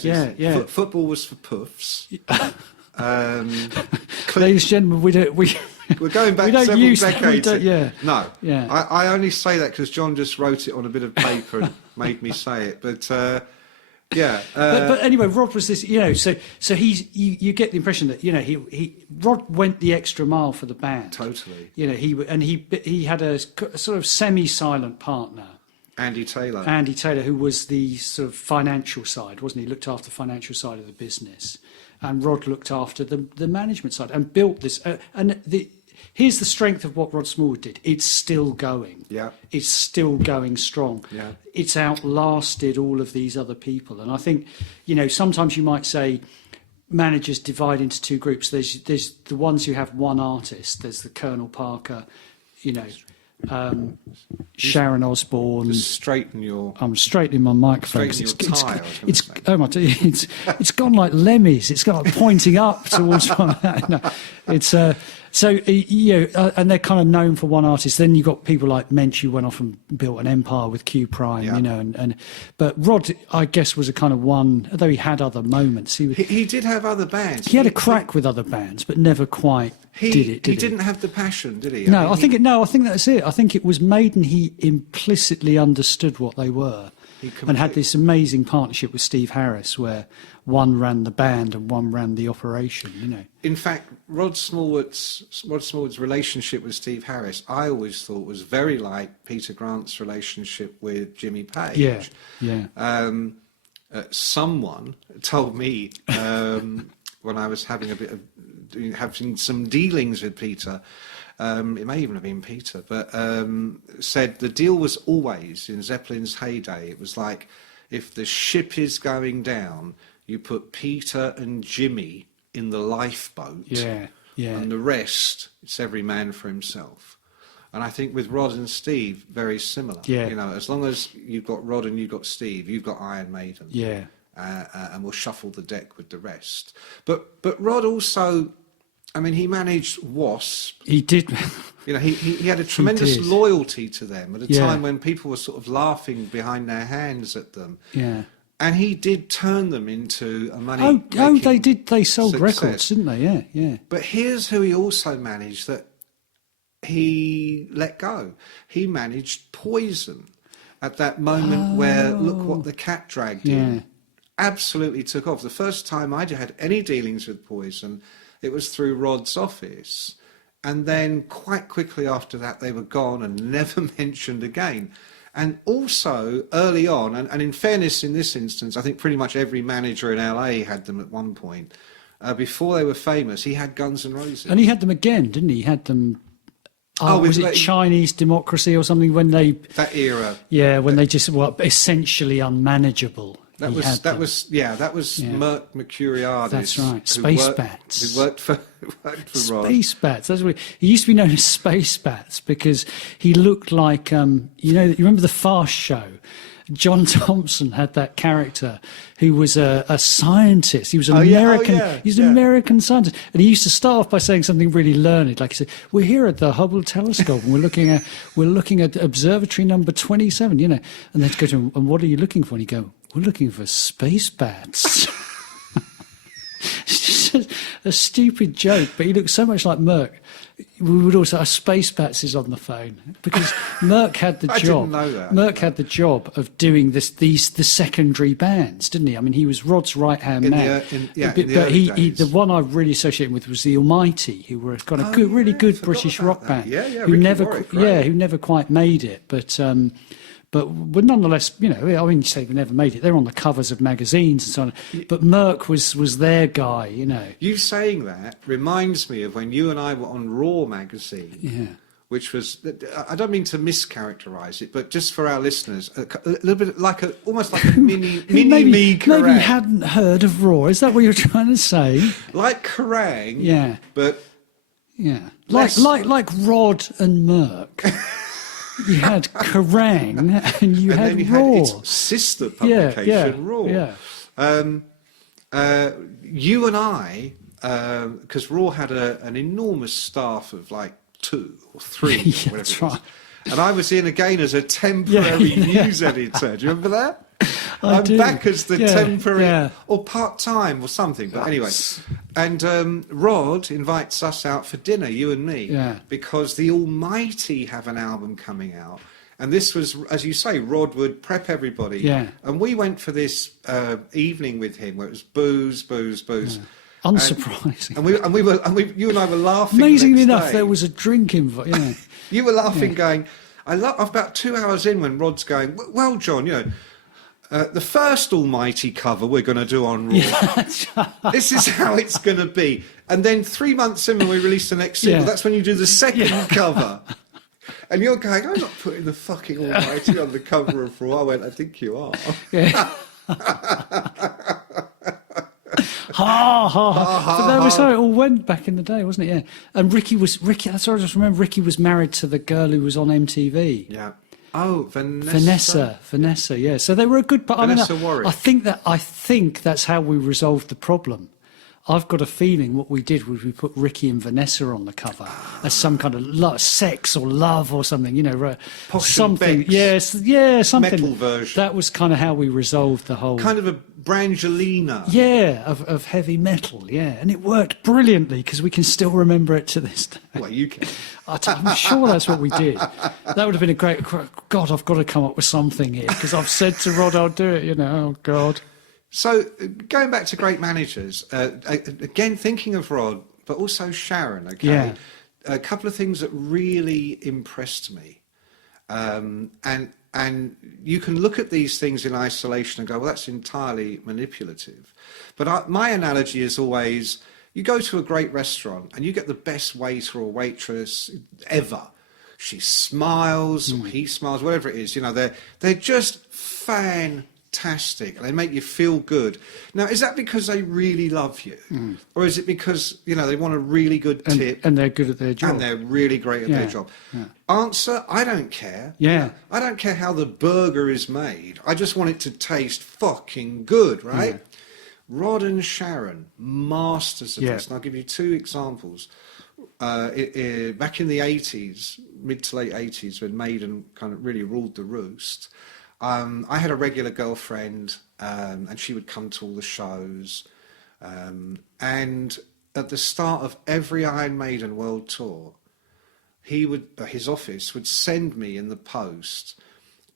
Football was for puffs. Ladies and gentlemen, we're going back we don't several use decades. yeah. No, Yeah. I only say that because John just wrote it on a bit of paper and made me say it. But yeah. But anyway, Rod was this, so you get the impression that Rod went the extra mile for the band. Totally. He had a sort of semi-silent partner. Andy Taylor, who was the sort of financial side, wasn't he? Looked after the financial side of the business, and Rod looked after the management side and built this. Here's the strength of what Rod Smallwood did. It's still going. Yeah. It's still going strong. Yeah. It's outlasted all of these other people. And I think, sometimes you might say managers divide into two groups. There's the ones who have one artist. There's the Colonel Parker, Sharon Osbourne. just straighten your. I'm straightening my microphone. Straighten your tie, It's gone like Lemmy's. It's gone like pointing up towards one. No, it's and they're kind of known for one artist. Then you've got people like Minch who went off and built an empire with Q Prime, but Rod, I guess, was a kind of one. Although he had other moments, he did have other bands. He had a crack with other bands, but never quite did it. He didn't have the passion, did he? No, I think that's it. I think it was Maiden. He implicitly understood what they were, and had this amazing partnership with Steve Harris, where one ran the band and one ran the operation. In fact, Rod Smallwood's relationship with Steve Harris, I always thought was very like Peter Grant's relationship with Jimmy Page. Yeah. Someone told me when I was having having some dealings with Peter. It may even have been Peter, but said the deal was always, in Zeppelin's heyday, it was like, if the ship is going down, you put Peter and Jimmy in the lifeboat, and the rest, it's every man for himself. And I think with Rod and Steve, very similar. Yeah. As long as you've got Rod and you've got Steve, you've got Iron Maiden. Yeah. And we'll shuffle the deck with the rest. But Rod also, he managed Wasp. He did. He had a tremendous loyalty to them at a time when people were sort of laughing behind their hands at them. Yeah. And he did turn them into a money. They did. They sold success. records, didn't they? Yeah. But here's who he also managed that he let go. He managed Poison at that moment where Look What the Cat Dragged In absolutely took off. The first time I had any dealings with Poison, it was through Rod's office. And then quite quickly after that, they were gone and never mentioned again. And also early on, and in fairness in this instance, I think pretty much every manager in LA had them at one point. Before they were famous, he had Guns N' Roses. And he had them again, didn't he? He had them... was it Chinese Democracy or something when they... That era. Yeah, when they just were essentially unmanageable. That was Merck Mercuriadis. That's right. Space Bats. Who worked for Rod. Space Bats. That's what he used to be known as Space Bats because he looked like you remember the Fast Show. John Thompson had that character who was a scientist. He was an American. He's an American scientist, and he used to start off by saying something really learned, like he said, "We're here at the Hubble telescope, and we're looking at observatory number 27." And they'd go to him, "And what are you looking for?" And he'd go, "We're looking for space bats." It's just a stupid joke, but he looked so much like Merck. We would also have Space Bats is on the phone because Merck had the job. I didn't know that. Merck had the job of doing the secondary bands, didn't he? I mean, he was Rod's right hand man. The one I really associate him with was the Almighty, who were kind of really good British rock band. Who never quite made it, but nonetheless, you say they never made it. They're on the covers of magazines and so on. But Merck was their guy, You saying that reminds me of when you and I were on Raw magazine, which was, I don't mean to mischaracterise it, but just for our listeners, a little bit almost like a mini me Kerrang. Maybe hadn't heard of Raw. Is that what you're trying to say? Like Kerrang, but like Rod and Merck. You had Kerrang and you had Raw. Had its sister publication, Raw. You and I, because Raw had an enormous staff of like 2 or 3, whatever it was. Right. And I was in again as a temporary news editor. Do you remember that? I'm do. back as the temporary yeah. or part-time or something. But anyway, and Rod invites us out for dinner, you and me, because the Almighty have an album coming out. And this was, as you say, Rod would prep everybody. Yeah. And we went for this evening with him where it was booze. Yeah. Unsurprising. And you and I were laughing. Amazingly the next enough, day. there was a drink involved. Yeah. You were laughing, going. About 2 hours in when Rod's going. Well, John, the first Almighty cover we're going to do on Raw. This is how it's going to be. And then 3 months in when we release the next single, that's when you do the second cover. And you're going, I'm not putting the fucking Almighty on the cover of Raw. I went, I think you are. Yeah. Ha ha ha! But that was how it all went back in the day, wasn't it? Yeah. And Ricky. That's what I just remember. Ricky was married to the girl who was on MTV. Yeah. Oh, Vanessa. Vanessa. Yeah. So they were a good. Vanessa Warwick. I think that's how we resolved the problem. I've got a feeling what we did was we put Ricky and Vanessa on the cover as some kind of sex or love or something, something. Yes, something. Metal version. That was kind of how we resolved the whole. Kind of a Brangelina. Yeah, of heavy metal. Yeah, and it worked brilliantly because we can still remember it to this day. Well, you can. I'm sure that's what we did. That would have been a great. God, I've got to come up with something here because I've said to Rod I'll do it. Oh God. So, going back to great managers, again, thinking of Rod, but also Sharon, okay? Yeah. A couple of things that really impressed me. And you can look at these things in isolation and go, well, that's entirely manipulative. But my analogy is always, you go to a great restaurant and you get the best waiter or waitress ever. She smiles, or he smiles, whatever it is. They're just fantastic, and they make you feel good. Now, is that because they really love you, or is it because they want a really good tip and they're good at their job and they're really great at their job? Answer: I don't care. I don't care how the burger is made. I just want it to taste fucking good, right? Rod and Sharon, masters of this, and I'll give you two examples. Back in the 80s, mid to late 80s, when Maiden kind of really ruled the roost. I had a regular girlfriend, and she would come to all the shows. And at the start of every Iron Maiden world tour, his office would send me in the post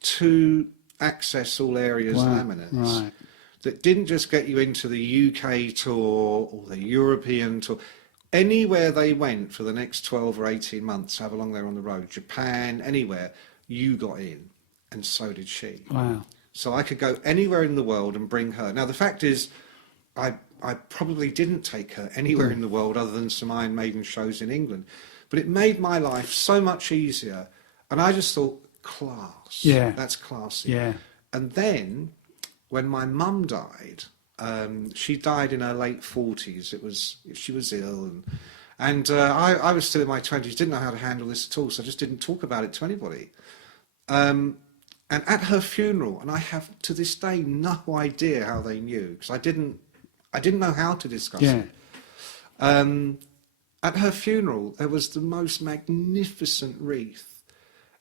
2 Access All Areas laminates that didn't just get you into the UK tour or the European tour. Anywhere they went for the next 12 or 18 months, however long they were on the road, Japan, anywhere, you got in. And so did she. Wow. So I could go anywhere in the world and bring her. Now, the fact is, I probably didn't take her anywhere in the world other than some Iron Maiden shows in England. But it made my life so much easier. And I just thought, class. Yeah. That's classy. Yeah. And then, when my mum died, she died in her late 40s. She was ill. And I was still in my 20s, didn't know how to handle this at all. So I just didn't talk about it to anybody. And at her funeral, and I have to this day no idea how they knew, because I didn't know how to discuss it. At her funeral, there was the most magnificent wreath,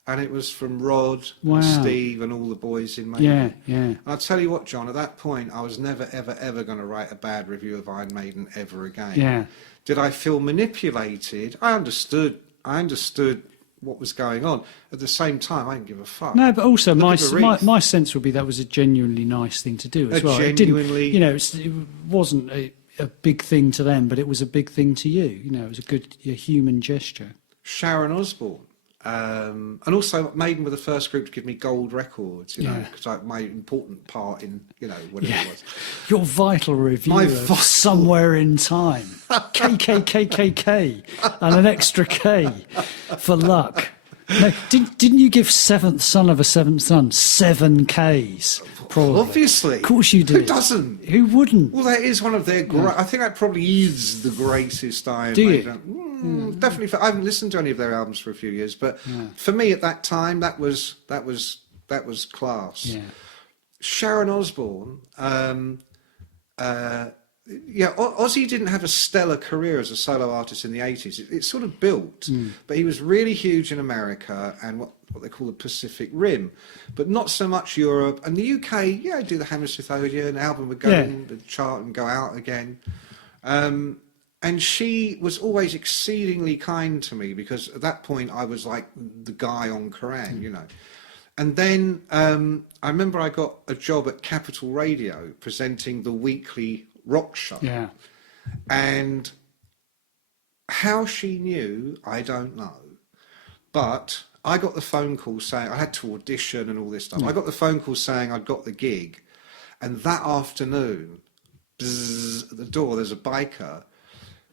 and it was from Rod and Steve and all the boys in Maiden. Yeah. And I'll tell you what, John, at that point, I was never, ever, ever going to write a bad review of Iron Maiden ever again. Yeah. Did I feel manipulated? I understood what was going on. At the same time, I didn't give a fuck. No, but also my sense would be that was a genuinely nice thing to do as well. Genuinely, it wasn't a big thing to them, but it was a big thing to you. It was a human gesture. Sharon Osbourne, and also Maiden were the first group to give me gold records. Because my important part in whatever it was. Your vital review of Somewhere in Time, KKKKK, and an extra K for luck. No, didn't you give Seventh Son of a Seventh Son 7 Ks? Probably. Obviously. Of course you did. Who doesn't? Who wouldn't? Well, that is one of their great... I think that probably is the greatest Iron Maiden. Definitely. I haven't listened to any of their albums for a few years, but for me at that time, that was class. Yeah. Sharon Osbourne, yeah, Ozzy didn't have a stellar career as a solo artist in the 80s. It sort of built, but he was really huge in America and what they call the Pacific Rim, but not so much Europe. And the UK, yeah, do the Hammersmith Odeon, an album would go in the chart and go out again. And she was always exceedingly kind to me because at that point I was like the guy on Kerrang, you know. And then I remember I got a job at Capital Radio presenting the weekly rock show. Yeah. And how she knew, I don't know. But I got the phone call saying, I had to audition and all this stuff. I got the phone call saying I'd got the gig. And that afternoon, bzzz, at the door, there's a biker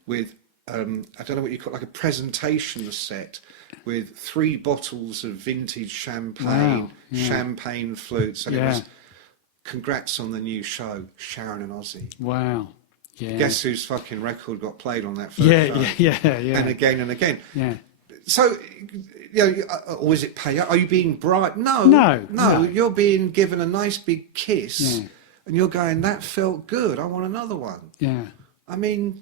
with, I don't know what you call it, like a presentation set with 3 bottles of vintage champagne, champagne flutes. And it was, congrats on the new show, Sharon and Ozzy. Wow. Yeah. Guess whose fucking record got played on that first show? Yeah. And again and again. Yeah. So, you know, or is it pay? Are you being bribed? No. You're being given a nice big kiss, and you're going, that felt good. I want another one. Yeah. I mean,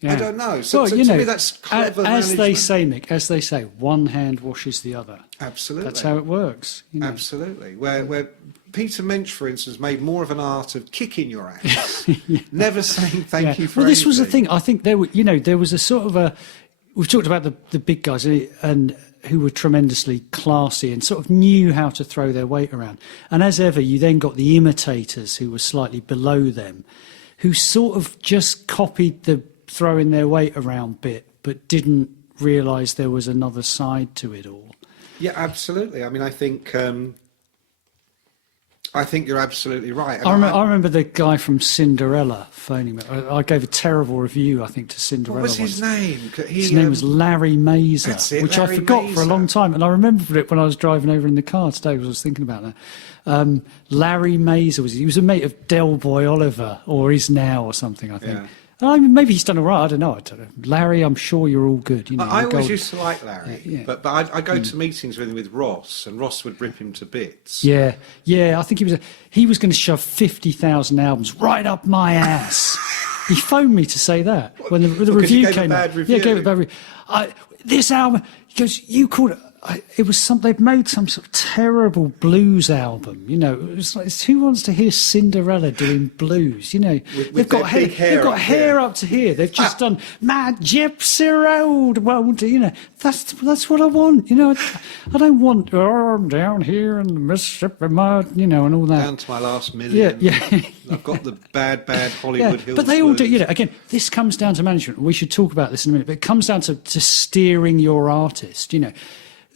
yeah. I don't know. So, well, so you to know, me, that's clever as they management. say, Mick, as they say, one hand washes the other. Absolutely. That's how it works. You know? Absolutely. Where Peter Minch, for instance, made more of an art of kicking your ass, never saying thank you for Well, this was the anything. thing. I think there was a sort of a. We've talked about the big guys and who were tremendously classy and sort of knew how to throw their weight around. And as ever, you then got the imitators who were slightly below them, who sort of just copied the throwing their weight around bit, but didn't realise there was another side to it all. Yeah, absolutely. I mean, I think you're absolutely right. I remember the guy from Cinderella phoning me. I gave a terrible review, I think, to Cinderella. What was his name? His name was Larry Mazer, that's it, which Larry I forgot for a Mazer. long time. And I remembered it when I was driving over in the car today because I was thinking about that. Larry Mazer he was a mate of Del Boy Oliver, or is now, or something, I think. Yeah. Maybe he's done all right. I don't know. Larry, I'm sure you're all good. You know, I you're always golden. used to like Larry, but I go to meetings with him with Ross, and Ross would rip him to bits. Yeah. I think he was going to shove 50,000 albums right up my ass. He phoned me to say that when the review you gave came a out. bad review. Yeah, gave a bad review. This album, he goes, you called it. It was they'd made some sort of terrible blues album, you know. It was like, who wants to hear Cinderella doing blues, you know? With their big hair they've got up hair here. up to here. They've just done My Gypsy Road, won't you know? That's what I want, you know. I don't want I'm down here in the Mississippi mud, you know, and all that. Down to my last million. Yeah. I've got the bad Hollywood Hills. But they all do, blues. you know, again, this comes down to management. We should talk about this in a minute, but it comes down to steering your artist, you know.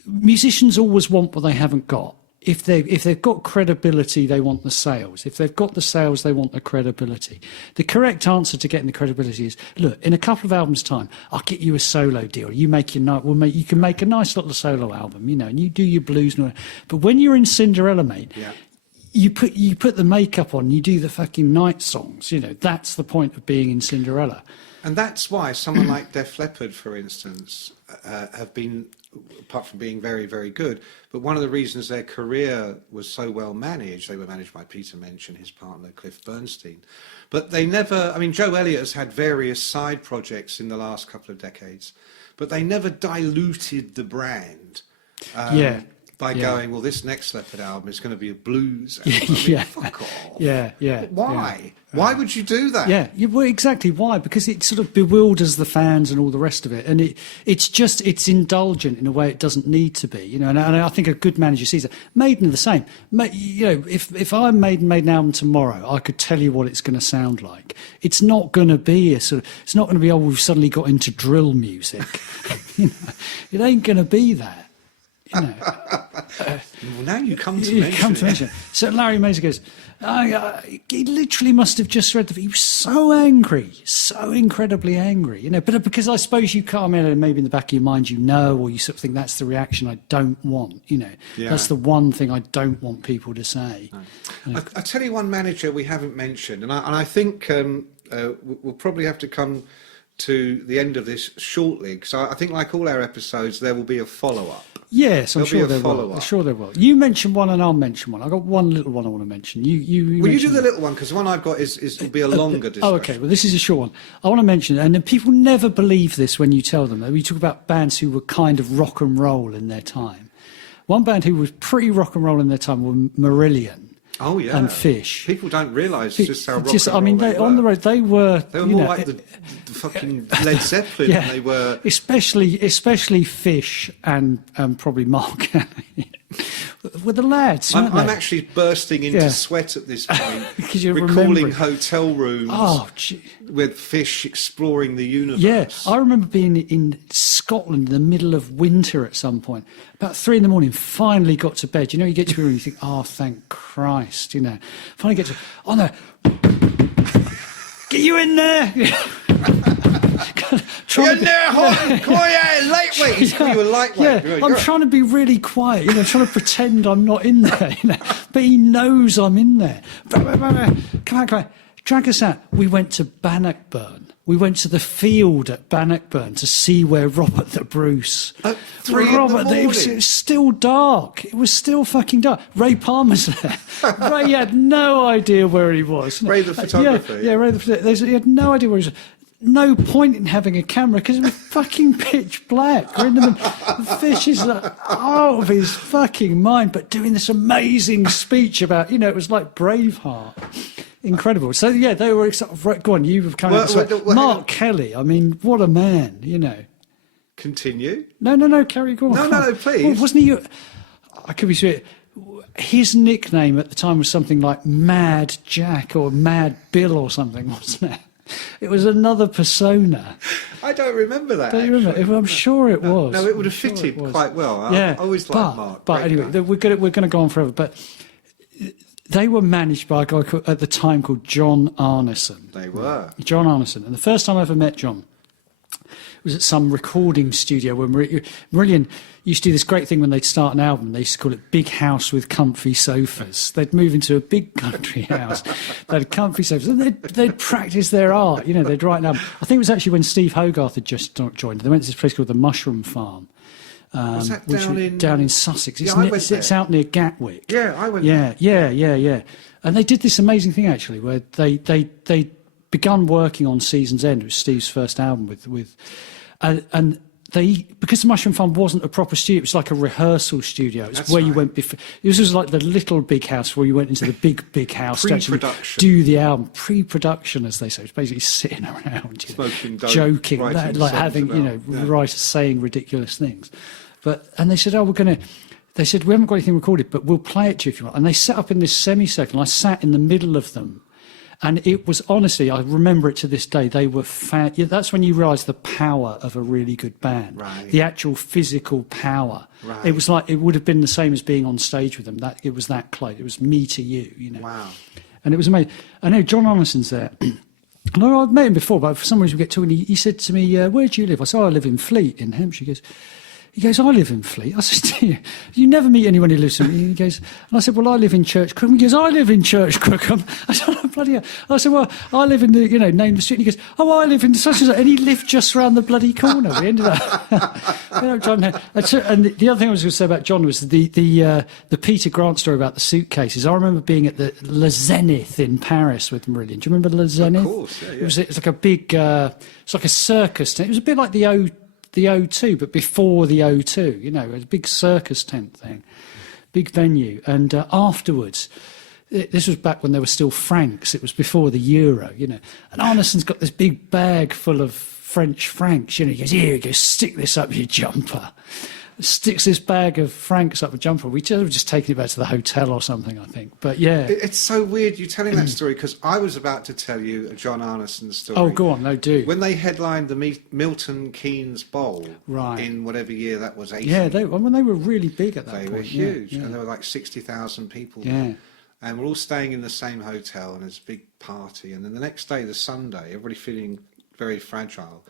Musicians always want what they haven't got. If they've got credibility, they want the sales. If they've got the sales, they want the credibility. The correct answer to getting the credibility is, look, in a couple of albums' time, I'll get you a solo deal. You can make a nice little solo album, you know, and you do your blues. And all that. But when you're in Cinderella, mate, you put the makeup on, you do the fucking night songs. You know, that's the point of being in Cinderella. And that's why someone like Def Leppard, for instance, have been, apart from being very, very good, but one of the reasons their career was so well managed, they were managed by Peter Minch and his partner Cliff Bernstein, but they never, I mean, Joe Elliott has had various side projects in the last couple of decades, but they never diluted the brand. By going, well, this next Leppard album is going to be a blues album. I mean, fuck off. Yeah. Why? Why would you do that? Yeah, well, exactly. Why? Because it sort of bewilders the fans and all the rest of it, and it's indulgent in a way it doesn't need to be, you know. And I think a good manager sees that. Maiden are the same. You know, if I made an album tomorrow, I could tell you what it's going to sound like. It's not going to be it's not going to be, oh, we've suddenly got into drill music. You know, it ain't going to be that. You know, well, now you come to mention it. So Larry Mazer goes, he literally must have just read he was so angry, so incredibly angry, you know. But because I suppose you can't, I mean, maybe in the back of your mind you know, or you sort of think that's the reaction I don't want, you know. Yeah. That's the one thing I don't want people to say. No. I'll tell you one manager we haven't mentioned, and I think we'll probably have to come to the end of this shortly, because I think, like all our episodes, there will be a follow-up. Yes, I'm There'll be sure a there will. follow-up. I'm sure there will. You mention one and I'll mention one. I've got one little one I want to mention. You Well, you do mention the little one, because the one I've got will be a longer discussion. Oh, okay. Well, this is a short one. I want to mention, and then people never believe this when you tell them. We talk about bands who were kind of rock and roll in their time. One band who was pretty rock and roll in their time were Marillion. Oh, yeah. And Fish. People don't realise just how rock and roll they were. On the road, they were... They were more like the fucking Led Zeppelin than they were... Especially Fish and probably Mark Kelly. Were the lads, I'm actually bursting into sweat at this point, because you're recalling remembering hotel rooms with Fish exploring the universe. Yeah, I remember being in Scotland in the middle of winter at some point. About 3 a.m, finally got to bed. You know, you get to your room and you think, oh, thank Christ, you know. Finally get to... Oh, no. Get you in there! You're in there, Horton! Come on, yeah, lightweight! He's called you a lightweight. Yeah, I'm trying to be really quiet, you know, trying to pretend I'm not in there, you know. But he knows I'm in there. Come on. Drag us out. We went to Bannockburn. We went to the field at Bannockburn to see where Robert the Bruce... At 3 in the morning? It was still dark. It was still fucking dark. Ray Palmer's there. Ray had no idea where he was. Ray the photographer. Yeah, Ray the photographer. He had no idea where he was. No point in having a camera because it was fucking pitch black. The Fish is like out of his fucking mind, but doing this amazing speech about, you know, it was like Braveheart. Incredible. So, yeah, they were... Go on, you were coming up. Mark Kelly, I mean, what a man, you know. Continue? No, carry on. No, please. Well, wasn't he... I could be sweet. His nickname at the time was something like Mad Jack or Mad Bill or something, wasn't it? It was another persona. I don't remember that. Don't you remember? I'm sure it was. No, it would have fitted quite well. I always liked Mark. But anyway, we're going to go on forever. But they were managed by a guy at the time called John Arneson. They were. John Arneson. And the first time I ever met John was at some recording studio where Marillion used to do this great thing when they'd start an album. They used to call it Big House with Comfy Sofas. They'd move into a big country house. They had comfy sofas. And they'd practice their art. You know, they'd write an album. I think it was actually when Steve Hogarth had just joined. They went to this place called the Mushroom Farm. Was that down in Sussex? It's out near Gatwick. Yeah, I went there. Yeah. And they did this amazing thing, actually, where they begun working on Season's End, which was Steve's first album and they, because the Mushroom Farm wasn't a proper studio, it was like a rehearsal studio. It's where you went before. This was like the little big house where you went into the big house to actually do the album. Pre-production, as they say. It's basically sitting around, smoking dope, joking, like having, saying ridiculous things. And they said, they said, we haven't got anything recorded, but we'll play it to you if you want. And they set up in this semicircle, and I sat in the middle of them. And it was, honestly, I remember it to this day, they were that's when you realise the power of a really good band. Right. The actual physical power. Right. It was like, it would have been the same as being on stage with them. It was that close. It was me to you, you know. Wow. And it was amazing. I know John Arneson's there. And I've met him before, but for some reason we get talking. He said to me, where do you live? I said, I live in Fleet in Hampshire. He goes, I live in Fleet. I said, you never meet anyone who lives in Fleet. He goes, and I said, well, I live in Church Crookham. He goes, I live in Church Crookham. I said, oh, bloody hell. I said, well, I live in the, name the street. And he goes, oh, I live in such and such. And he lived just around the bloody corner. We ended up, John. And the other thing I was going to say about John was the Peter Grant story about the suitcases. I remember being at the Le Zenith in Paris with Marillion. Do you remember Le Zenith? Of course, yeah. It was like a big, it's like a circus tent. It was a bit like the O2, but before the O2, a big circus tent thing, big venue. And afterwards, this was back when there were still francs. It was before the euro, And Arneson's got this big bag full of French francs. He goes, here, stick this up your jumper. Sticks this bag of francs up a jumper. We just taken it back to the hotel or something, I think. But yeah. It's so weird you telling that story, because I was about to tell you a John Arneson story. Oh, go on, no, do. When they headlined the Milton Keynes Bowl in whatever year that was, 80. Yeah, they were really big at that point. They were huge, and there were like 60,000 people there. And we're all staying in the same hotel, and there's a big party. And then the next day, the Sunday, everybody feeling very fragile.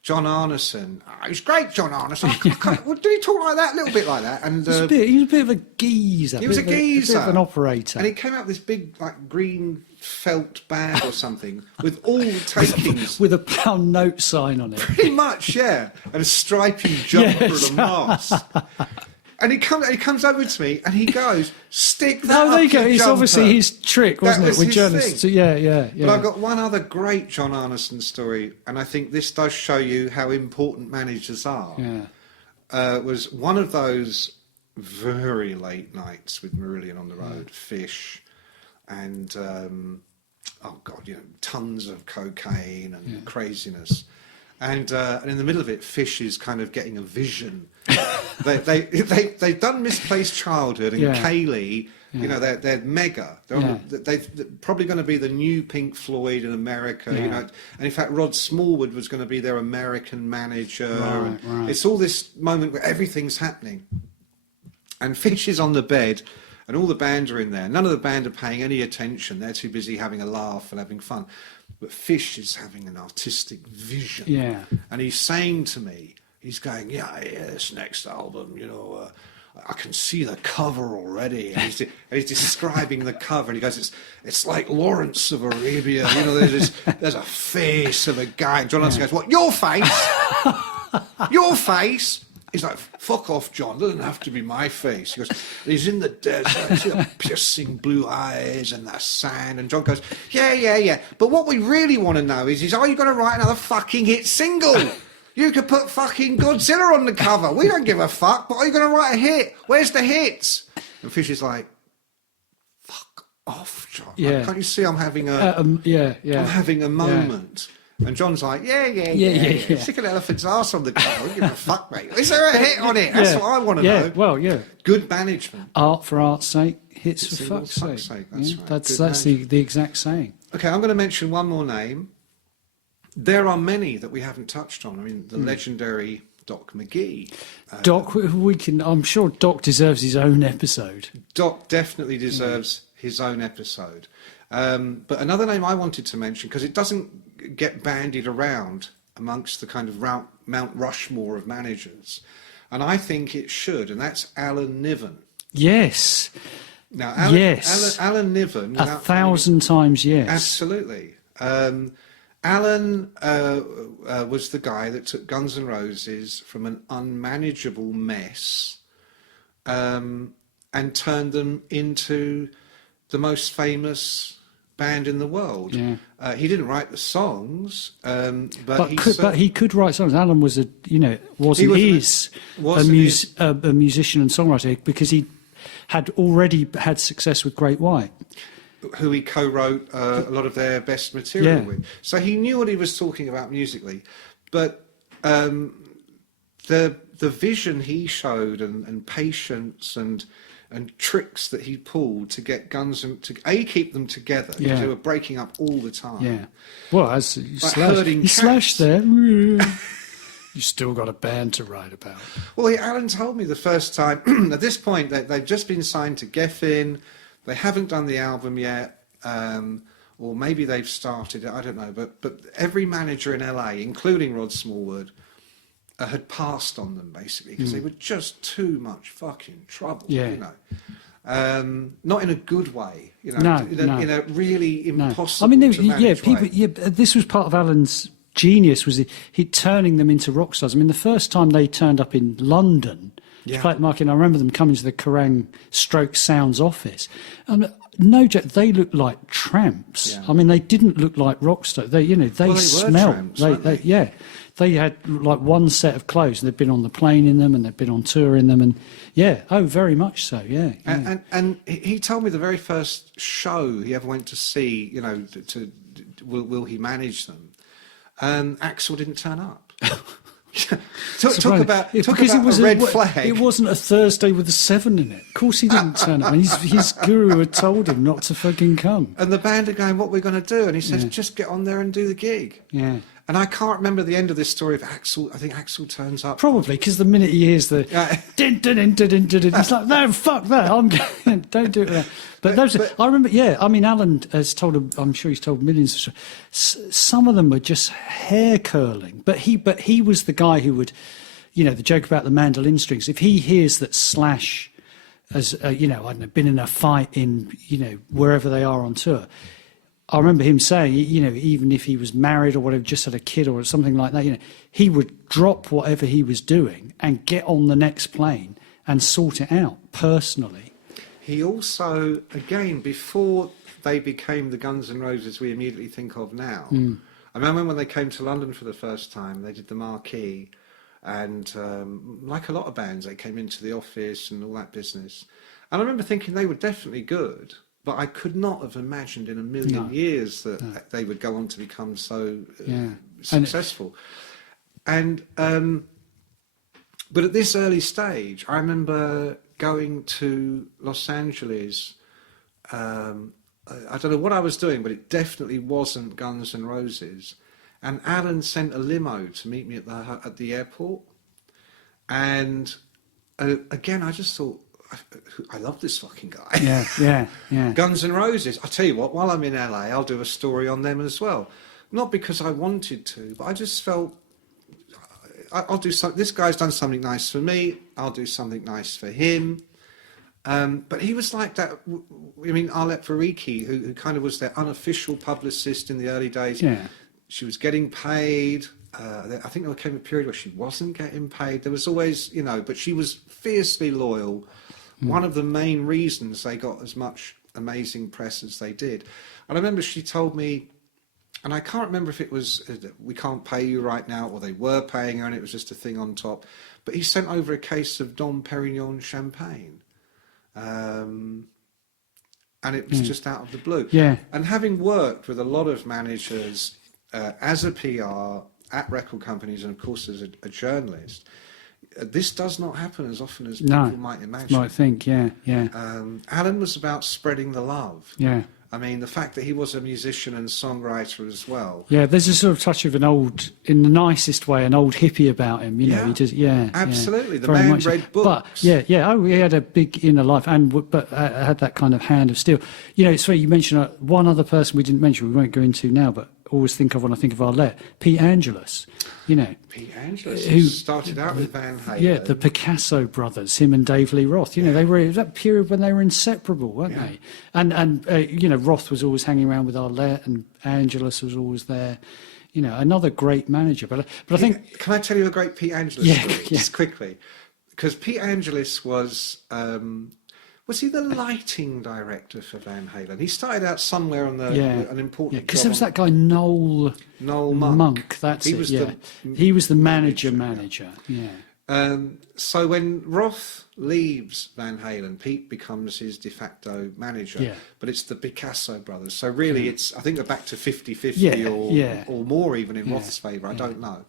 John Arneson, he was great, John Arneson. Did he talk like that? A little bit like that. And he was a bit of a geezer. He was a geezer. A bit of an operator. And he came out with this big, green felt bag or something with all the takings. With a pound note sign on it. Pretty much, yeah. And a stripy jumper and a mask. And he comes over to me and he goes, stick that Oh, there you up go. your It's jumper. obviously his trick, wasn't That it, was with his journalists? thing. Yeah. But I've got one other great John Arneson story, and I think this does show you how important managers are. Yeah. Was one of those very late nights with Marillion on the road, Fish, and tons of cocaine and craziness. And in the middle of it, Fish is kind of getting a vision. They've done Misplaced Childhood, and Kaylee, they're mega. They're probably going to be the new Pink Floyd in America, And in fact, Rod Smallwood was going to be their American manager. Right. It's all this moment where everything's happening. And Fish is on the bed, and all the band are in there. None of the band are paying any attention. They're too busy having a laugh and having fun. But Fish is having an artistic vision. Yeah. And he's saying to me, he's going, this next album, I can see the cover already. And he's describing the cover. And he goes, it's like Lawrence of Arabia. There's a face of a guy. And John Anderson goes, what, your face? Your face? He's like, fuck off, John. It doesn't have to be my face. He goes, he's in the desert, see the piercing blue eyes and the sand. And John goes, yeah. But what we really want to know is are you going to write another fucking hit single? You could put fucking Godzilla on the cover. We don't give a fuck, but are you going to write a hit? Where's the hits? And Fish is like, fuck off, John. Yeah. Can't you see I'm having a I'm having a moment? And John's like, yeah. Stick an elephant's arse on the cover. I don't give a fuck, mate. Is there a hit on it? That's what I want to know. Well, yeah. Good management. Art for art's sake, hits for Singles fuck's sake. That's right. That's the exact saying. Okay, I'm going to mention one more name. There are many that we haven't touched on. I mean, the legendary Doc Mcgee. Doc, I'm sure Doc deserves his own episode. Doc definitely deserves his own episode. But another name I wanted to mention, because it doesn't get bandied around amongst the kind of Mount Rushmore of managers, and I think it should, and that's Alan Niven. Yes. Now, Alan Niven... 1,000 times yes. Absolutely. Alan was the guy that took Guns N' Roses from an unmanageable mess and turned them into the most famous band in the world. Yeah. He didn't write the songs, but he could write songs. Alan was a musician and songwriter, because he had already had success with Great White, who he co-wrote a lot of their best material with. So he knew what he was talking about musically, but the vision he showed and patience and tricks that he pulled to get Guns to keep them together, because they were breaking up all the time. Yeah. Well, as he like slashed there. You still got a band to write about. Well, Alan told me the first time, at this point, they've just been signed to Geffen. They haven't done the album yet, or maybe they've started it, I don't know. But every manager in LA, including Rod Smallwood, had passed on them, basically, because they were just too much fucking trouble, not in a good way, in a really impossible. I mean, way. This was part of Alan's genius, was he turning them into rock stars. I mean, the first time they turned up in London to play at the market, I remember them coming to the Kerrang Stroke Sounds office. No joke, they looked like tramps. Yeah. I mean, they didn't look like rock stars. They smelled. They had like one set of clothes. They'd been on the plane in them, and they'd been on tour in them, and very much so. Yeah. And he told me the very first show he ever went to see, will he manage them? Axl didn't turn up. Talk about a red flag. It wasn't a Thursday with a 7 in it. Of course he didn't turn up. His guru had told him not to fucking come. And the band are going, what are we going to do? And he says, just get on there and do the gig. Yeah. And I can't remember the end of this story of Axl. I think Axl turns up. Probably, because the minute he hears the din, din, din, din, din, din, he's like, no, fuck that. Don't do it. But I remember, I mean, Alan has told, I'm sure he's told millions of stories. Some of them were just hair curling. But he was the guy who would, the joke about the mandolin strings. If he hears that Slash has, I don't know, been in a fight in, wherever they are on tour, I remember him saying, even if he was married or whatever, just had a kid or something like that, he would drop whatever he was doing and get on the next plane and sort it out personally. He also, again, before they became the Guns N' Roses we immediately think of now, I remember when they came to London for the first time, they did the Marquee, and like a lot of bands, they came into the office and all that business. And I remember thinking they were definitely good, but I could not have imagined in a million years that they would go on to become so successful. And but at this early stage, I remember going to Los Angeles. I don't know what I was doing, but it definitely wasn't Guns N' Roses. And Alan sent a limo to meet me at the airport. And again, I just thought, I love this fucking guy. Yeah. Guns N' Roses. I'll tell you what, while I'm in LA, I'll do a story on them as well. Not because I wanted to, but I just felt, I'll do something. This guy's done something nice for me. I'll do something nice for him. But he was like that. I mean, Arlette Varicki, who kind of was their unofficial publicist in the early days. Yeah. She was getting paid. I think there came a period where she wasn't getting paid. There was always, but she was fiercely loyal. One of the main reasons they got as much amazing press as they did. And I remember she told me, and I can't remember if it was, we can't pay you right now, or they were paying her and it was just a thing on top. But he sent over a case of Dom Perignon champagne. And it was just out of the blue. Yeah. And having worked with a lot of managers as a PR at record companies and of course as a journalist, this does not happen as often as people might imagine. Might think, yeah. Alan was about spreading the love. Yeah. I mean, the fact that he was a musician and songwriter as well. Yeah, there's a sort of touch of an old, in the nicest way, an old hippie about him. You know, he just, absolutely. The very man much. read books. But oh, he had a big inner life, but had that kind of hand of steel. You know, it's funny you mentioned one other person we didn't mention. We won't go into now, but always think of when I think of Arlette, Pete Angelus. You know, Pete Angelus, who started out with Van Halen. Yeah, the Picasso brothers, him and Dave Lee Roth. You know, they were, it was that period when they were inseparable, weren't they? And you know, Roth was always hanging around with Arlette, and Angelus was always there. You know, another great manager. But I think, can I tell you a great Pete Angelus story just quickly? Because Pete Angelus was he the lighting director for Van Halen? He started out somewhere on an important job. Because there was that guy Noel Monk. That's he it. was He was the manager. Yeah. So when Roth leaves Van Halen, Pete becomes his de facto manager. Yeah. But it's the Picasso brothers. So really, it's, I think, they're back to 50-50 or more even in Roth's favour. I don't know.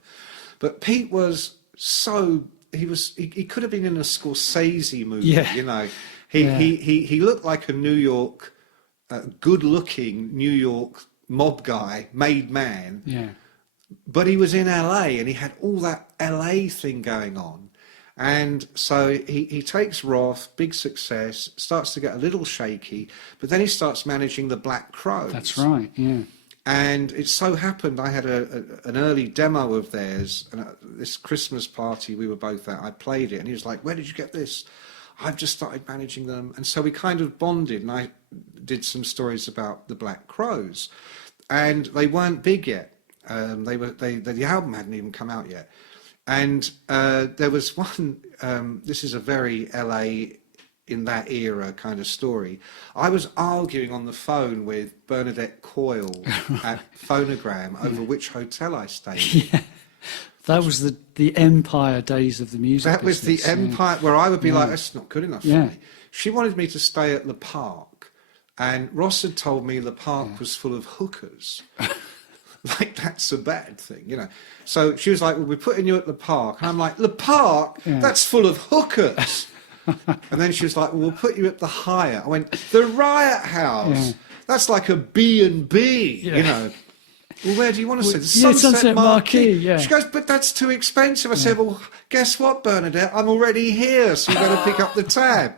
But Pete was so he could have been in a Scorsese movie. Yeah. You know. He looked like a New York, good-looking New York mob guy, made man. Yeah. But he was in LA and he had all that LA thing going on. And so he takes Roth, big success, starts to get a little shaky, but then he starts managing the Black Crowes. That's right, yeah. And it so happened I had an early demo of theirs, and at this Christmas party we were both at, I played it, and he was like, "Where did you get this?" I've just started managing them. And so we kind of bonded, and I did some stories about the Black Crowes. And they weren't big yet. The album hadn't even come out yet. And there was one, this is a very LA in that era kind of story. I was arguing on the phone with Bernadette Coyle at Phonogram over which hotel I stayed. Yeah. That was the Empire days of the music That was business, the Empire, where I would be like, that's not good enough for me. She wanted me to stay at Le Parc, and Ross had told me Le Parc was full of hookers. Like, that's a bad thing, you know. So she was like, well, we're putting you at Le Parc. And I'm like, Le Parc? That's full of hookers. And then she was like, well, we'll put you at the Hyatt. I went, the Riot House? That's like a B&B, you know. Well, where do you want to sit? Sunset Marquee. Yeah. She goes, but that's too expensive. I said, well, guess what, Bernadette? I'm already here, so you've got to pick up the tab.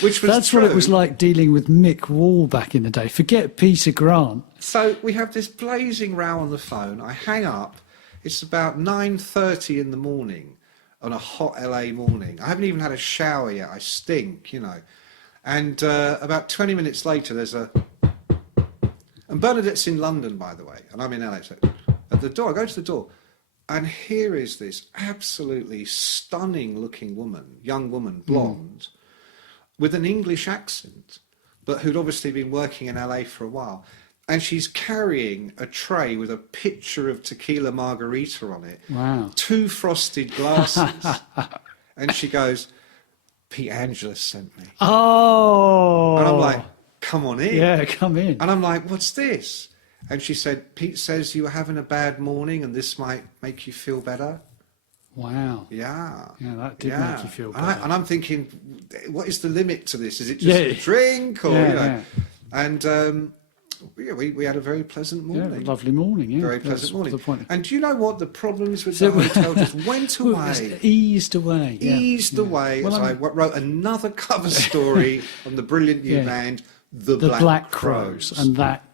Which was That's true. what it was like dealing with Mick Wall back in the day. Forget Peter Grant. So we have this blazing row on the phone. I hang up. It's about 9:30 in the morning on a hot LA morning. I haven't even had a shower yet. I stink, you know. And about 20 minutes later, there's a... And Bernadette's in London, by the way, and I'm in LA. So at the door, I go to the door. And here is this absolutely stunning looking woman, young woman, blonde, with an English accent, but who'd obviously been working in LA for a while. And she's carrying a tray with a picture of tequila margarita on it. Wow. 2 frosted glasses. And she goes, Pete Angelus sent me. Oh. And I'm like, come on in. Yeah, come in. And I'm like, what's this? And she said, Pete says you were having a bad morning and this might make you feel better. Wow. Yeah. Yeah, that did make you feel better. And I'm thinking, what is the limit to this? Is it just a drink? Or, you know? And we had a very pleasant morning. Yeah, a lovely morning, yeah. Very pleasant morning. The point. And do you know what the problems with the hotel just went away? Eased away. Yeah. Eased away as I wrote another cover story on the brilliant new band, The Black Crows. And that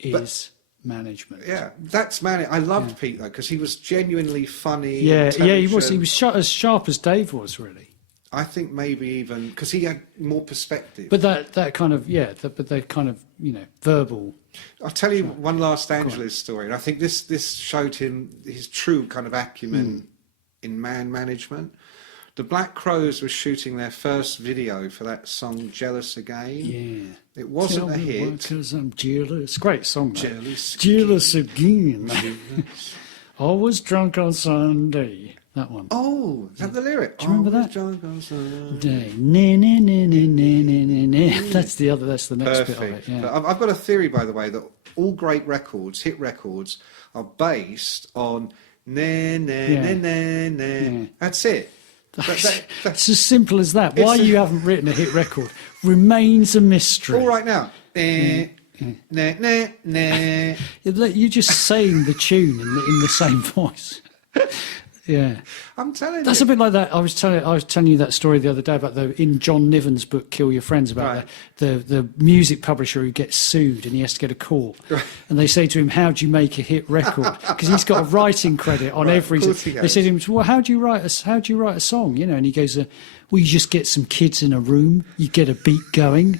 is management. Yeah, that's I loved Pete though, because he was genuinely funny. Yeah, he was. He intelligent. was as sharp as Dave was, really. I think maybe even because he had more perspective. But that kind of verbal. I'll tell you one last Angeles story, and I think this showed him his true kind of acumen in man management. The Black Crows were shooting their first video for that song "Jealous Again." Yeah, it wasn't a hit. Because I'm jealous. Great song. Jealous again. I was drunk on Sunday. That one. Oh, is that the lyric? Do you remember that? Drunk on Sunday. That's the other. That's the next Perfect. bit of it. Yeah. But I've got a theory, by the way, that all great records, hit records, are based on na na na na na. Yeah. That's it. It's as simple as that. Why you haven't written a hit record remains a mystery. All right now. Na na na. You're just saying the tune in the same voice. Yeah, I'm telling you. That's a bit like that. I was telling you that story the other day about in John Niven's book "Kill Your Friends" about the music publisher who gets sued and he has to go to court, and they say to him, "How do you make a hit record?" Because he's got a writing credit on every. They say to him, "Well, how do you write a song?" You know, and he goes, "Well, you just get some kids in a room, you get a beat going."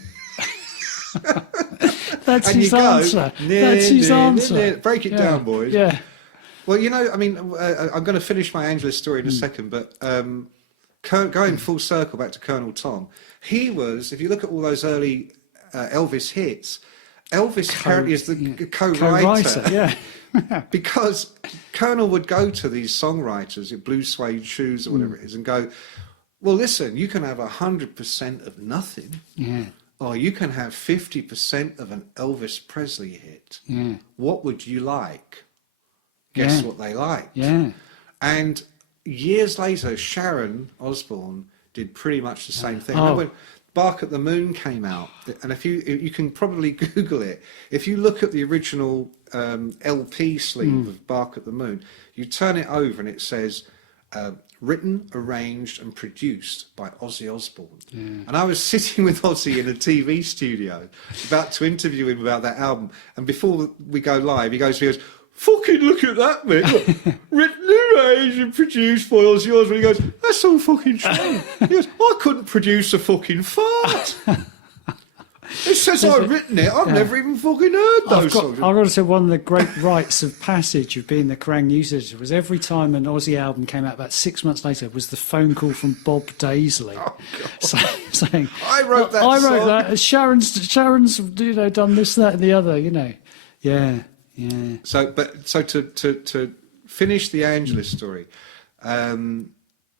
That's his answer. That's his answer. Break it down, boys. Yeah. Well, you know, I mean, I'm going to finish my Angeles story in a second, but going full circle back to Colonel Tom, he was, if you look at all those early Elvis hits, Elvis apparently is the co-writer. Yeah. Because Colonel would go to these songwriters at Blue Suede Shoes or whatever it is and go, well, listen, you can have 100% of nothing. Yeah. Or you can have 50% of an Elvis Presley hit. Yeah. What would you like? Guess what they liked. Yeah. And years later, Sharon Osbourne did pretty much the same thing. Oh. Remember when Bark at the Moon came out? And if you can probably Google it. If you look at the original LP sleeve of Bark at the Moon, you turn it over and it says written, arranged and produced by Ozzy Osbourne. Yeah. And I was sitting with Ozzy in a TV studio about to interview him about that album. And before we go live, he goes, fucking look at that, mate. Look, written, arranged and produced by Ozzy Osbourne. He goes, that's all fucking true. He goes, I couldn't produce a fucking fart. It says I've written it. I've never even fucking heard those songs. I've got to say, one of the great rites of passage of being the Kerrang news editor was every time an Aussie album came out, about 6 months later, was the phone call from Bob Daisley saying, I wrote that I song. wrote that. Sharon's done this, that and the other, Yeah. Yeah. So to finish the Angeles story, the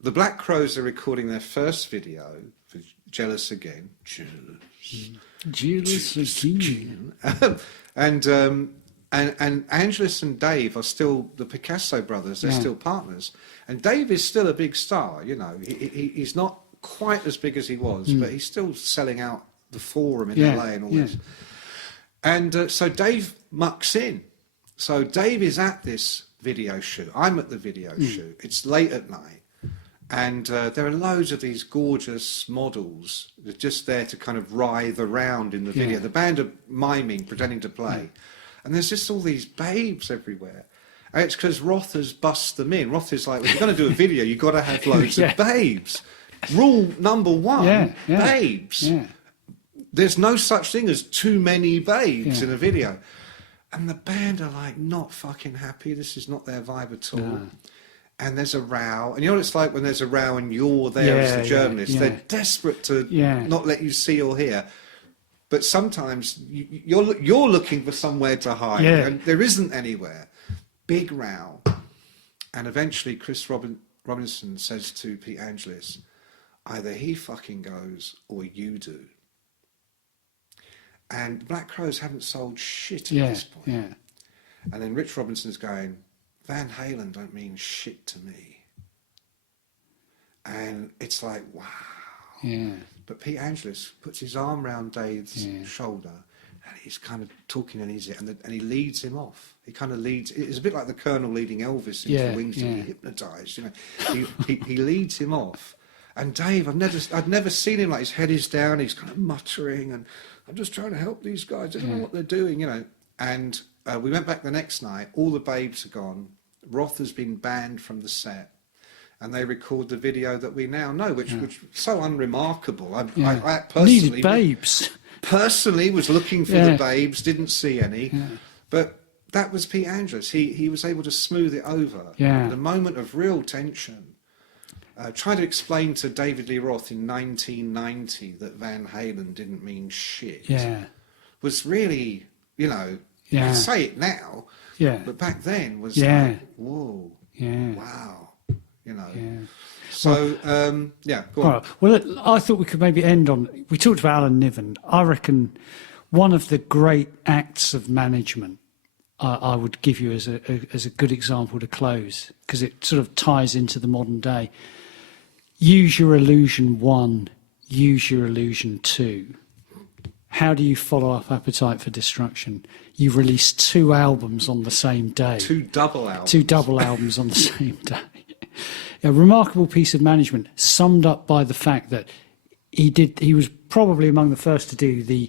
Black Crows are recording their first video for Jealous Again. Jealous Again. And Angeles and Dave are still the Picasso brothers. They're still partners. And Dave is still a big star. You know, he's not quite as big as he was, but he's still selling out the Forum in LA and all this. And so Dave mucks in. So Dave is at this video shoot. I'm at the video shoot. It's late at night. And there are loads of these gorgeous models that are just there to kind of writhe around in the video. Yeah. The band are miming, pretending to play. Yeah. And there's just all these babes everywhere. And it's because Roth has bust them in. Roth is like, well, if you're going to do a video, you've got to have loads of babes. Rule number one, babes. Yeah. There's no such thing as too many babes in a video. And the band are like not fucking happy. This is not their vibe at all. No. and there's a row, and you know what it's like when there's a row and you're there as the journalist. They're desperate to not let you see or hear. But sometimes you're looking for somewhere to hide, and there isn't anywhere. Big row, and eventually Chris Robinson says to Pete Angelis, either he fucking goes or you do. And Black Crowes haven't sold shit at this point. Yeah. And then Rich Robinson's going, Van Halen don't mean shit to me. And it's like, wow. Yeah. But Pete Angelis puts his arm round Dave's shoulder, and he's kind of talking in his ear, and he leads him off. He kind of leads. It's a bit like the Colonel leading Elvis into the wings to be hypnotised. You know, he leads him off. And Dave, I'd never seen him like his head is down. He's kind of muttering, and I'm just trying to help these guys. I don't know what they're doing, you know. And we went back the next night. All the babes are gone. Roth has been banned from the set. And they record the video that we now know, which is so unremarkable. I personally needed babes. Personally, was looking for the babes, didn't see any, but that was Pete Angelis. He was able to smooth it over. In a moment of real tension, trying to explain to David Lee Roth in 1990 that Van Halen didn't mean shit. Was really, you know, you can say it now, but back then was like, whoa, wow. You know, so go on. Right. Well, I thought we could maybe end on. We talked about Alan Niven. I reckon one of the great acts of management I would give you as a good example to close, because it sort of ties into the modern day. Use your illusion 1, use your illusion 2. How do you follow up Appetite for Destruction? You release 2 albums on the same day. 2 double albums. 2 double albums on the same day. A remarkable piece of management, summed up by the fact that he was probably among the first to do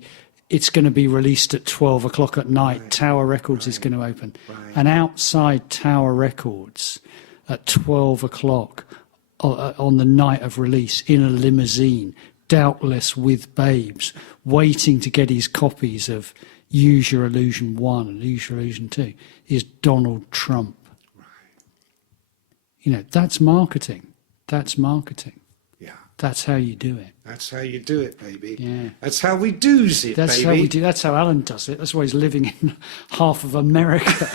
it's going to be released at 12 o'clock at night. Tower Records is going to open. And outside Tower Records at 12 o'clock on the night of release in a limousine, doubtless with babes, waiting to get his copies of Use Your Illusion 1 and Use Your Illusion 2, is Donald Trump. You know, that's marketing. That's marketing. Yeah. That's how you do it. That's how you do it, baby. Yeah. That's how we do's it, that's baby. How we do. That's how Alan does it. That's why he's living in half of America.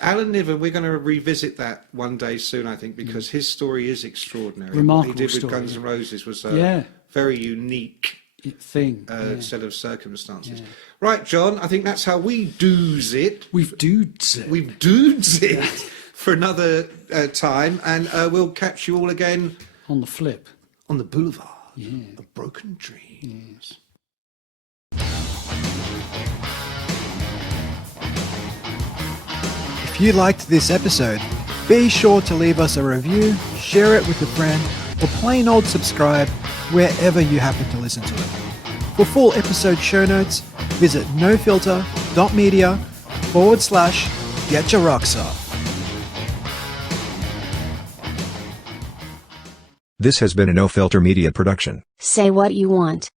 Alan Niven, we're going to revisit that one day soon, I think, because his story is extraordinary. Remarkable what he did story, with Guns N' Roses was a very unique thing, set of circumstances. Yeah. Right, John, I think that's how we do's it. We've do's it. We've do's it for another time, and we'll catch you all again on the flip, on the boulevard of broken dreams. If you liked this episode, be sure to leave us a review, share it with a friend, or plain old subscribe wherever you happen to listen to it. For full episode show notes, visit nofilter.media/Getcha Rocks Off. This has been a No Filter Media production. Say what you want.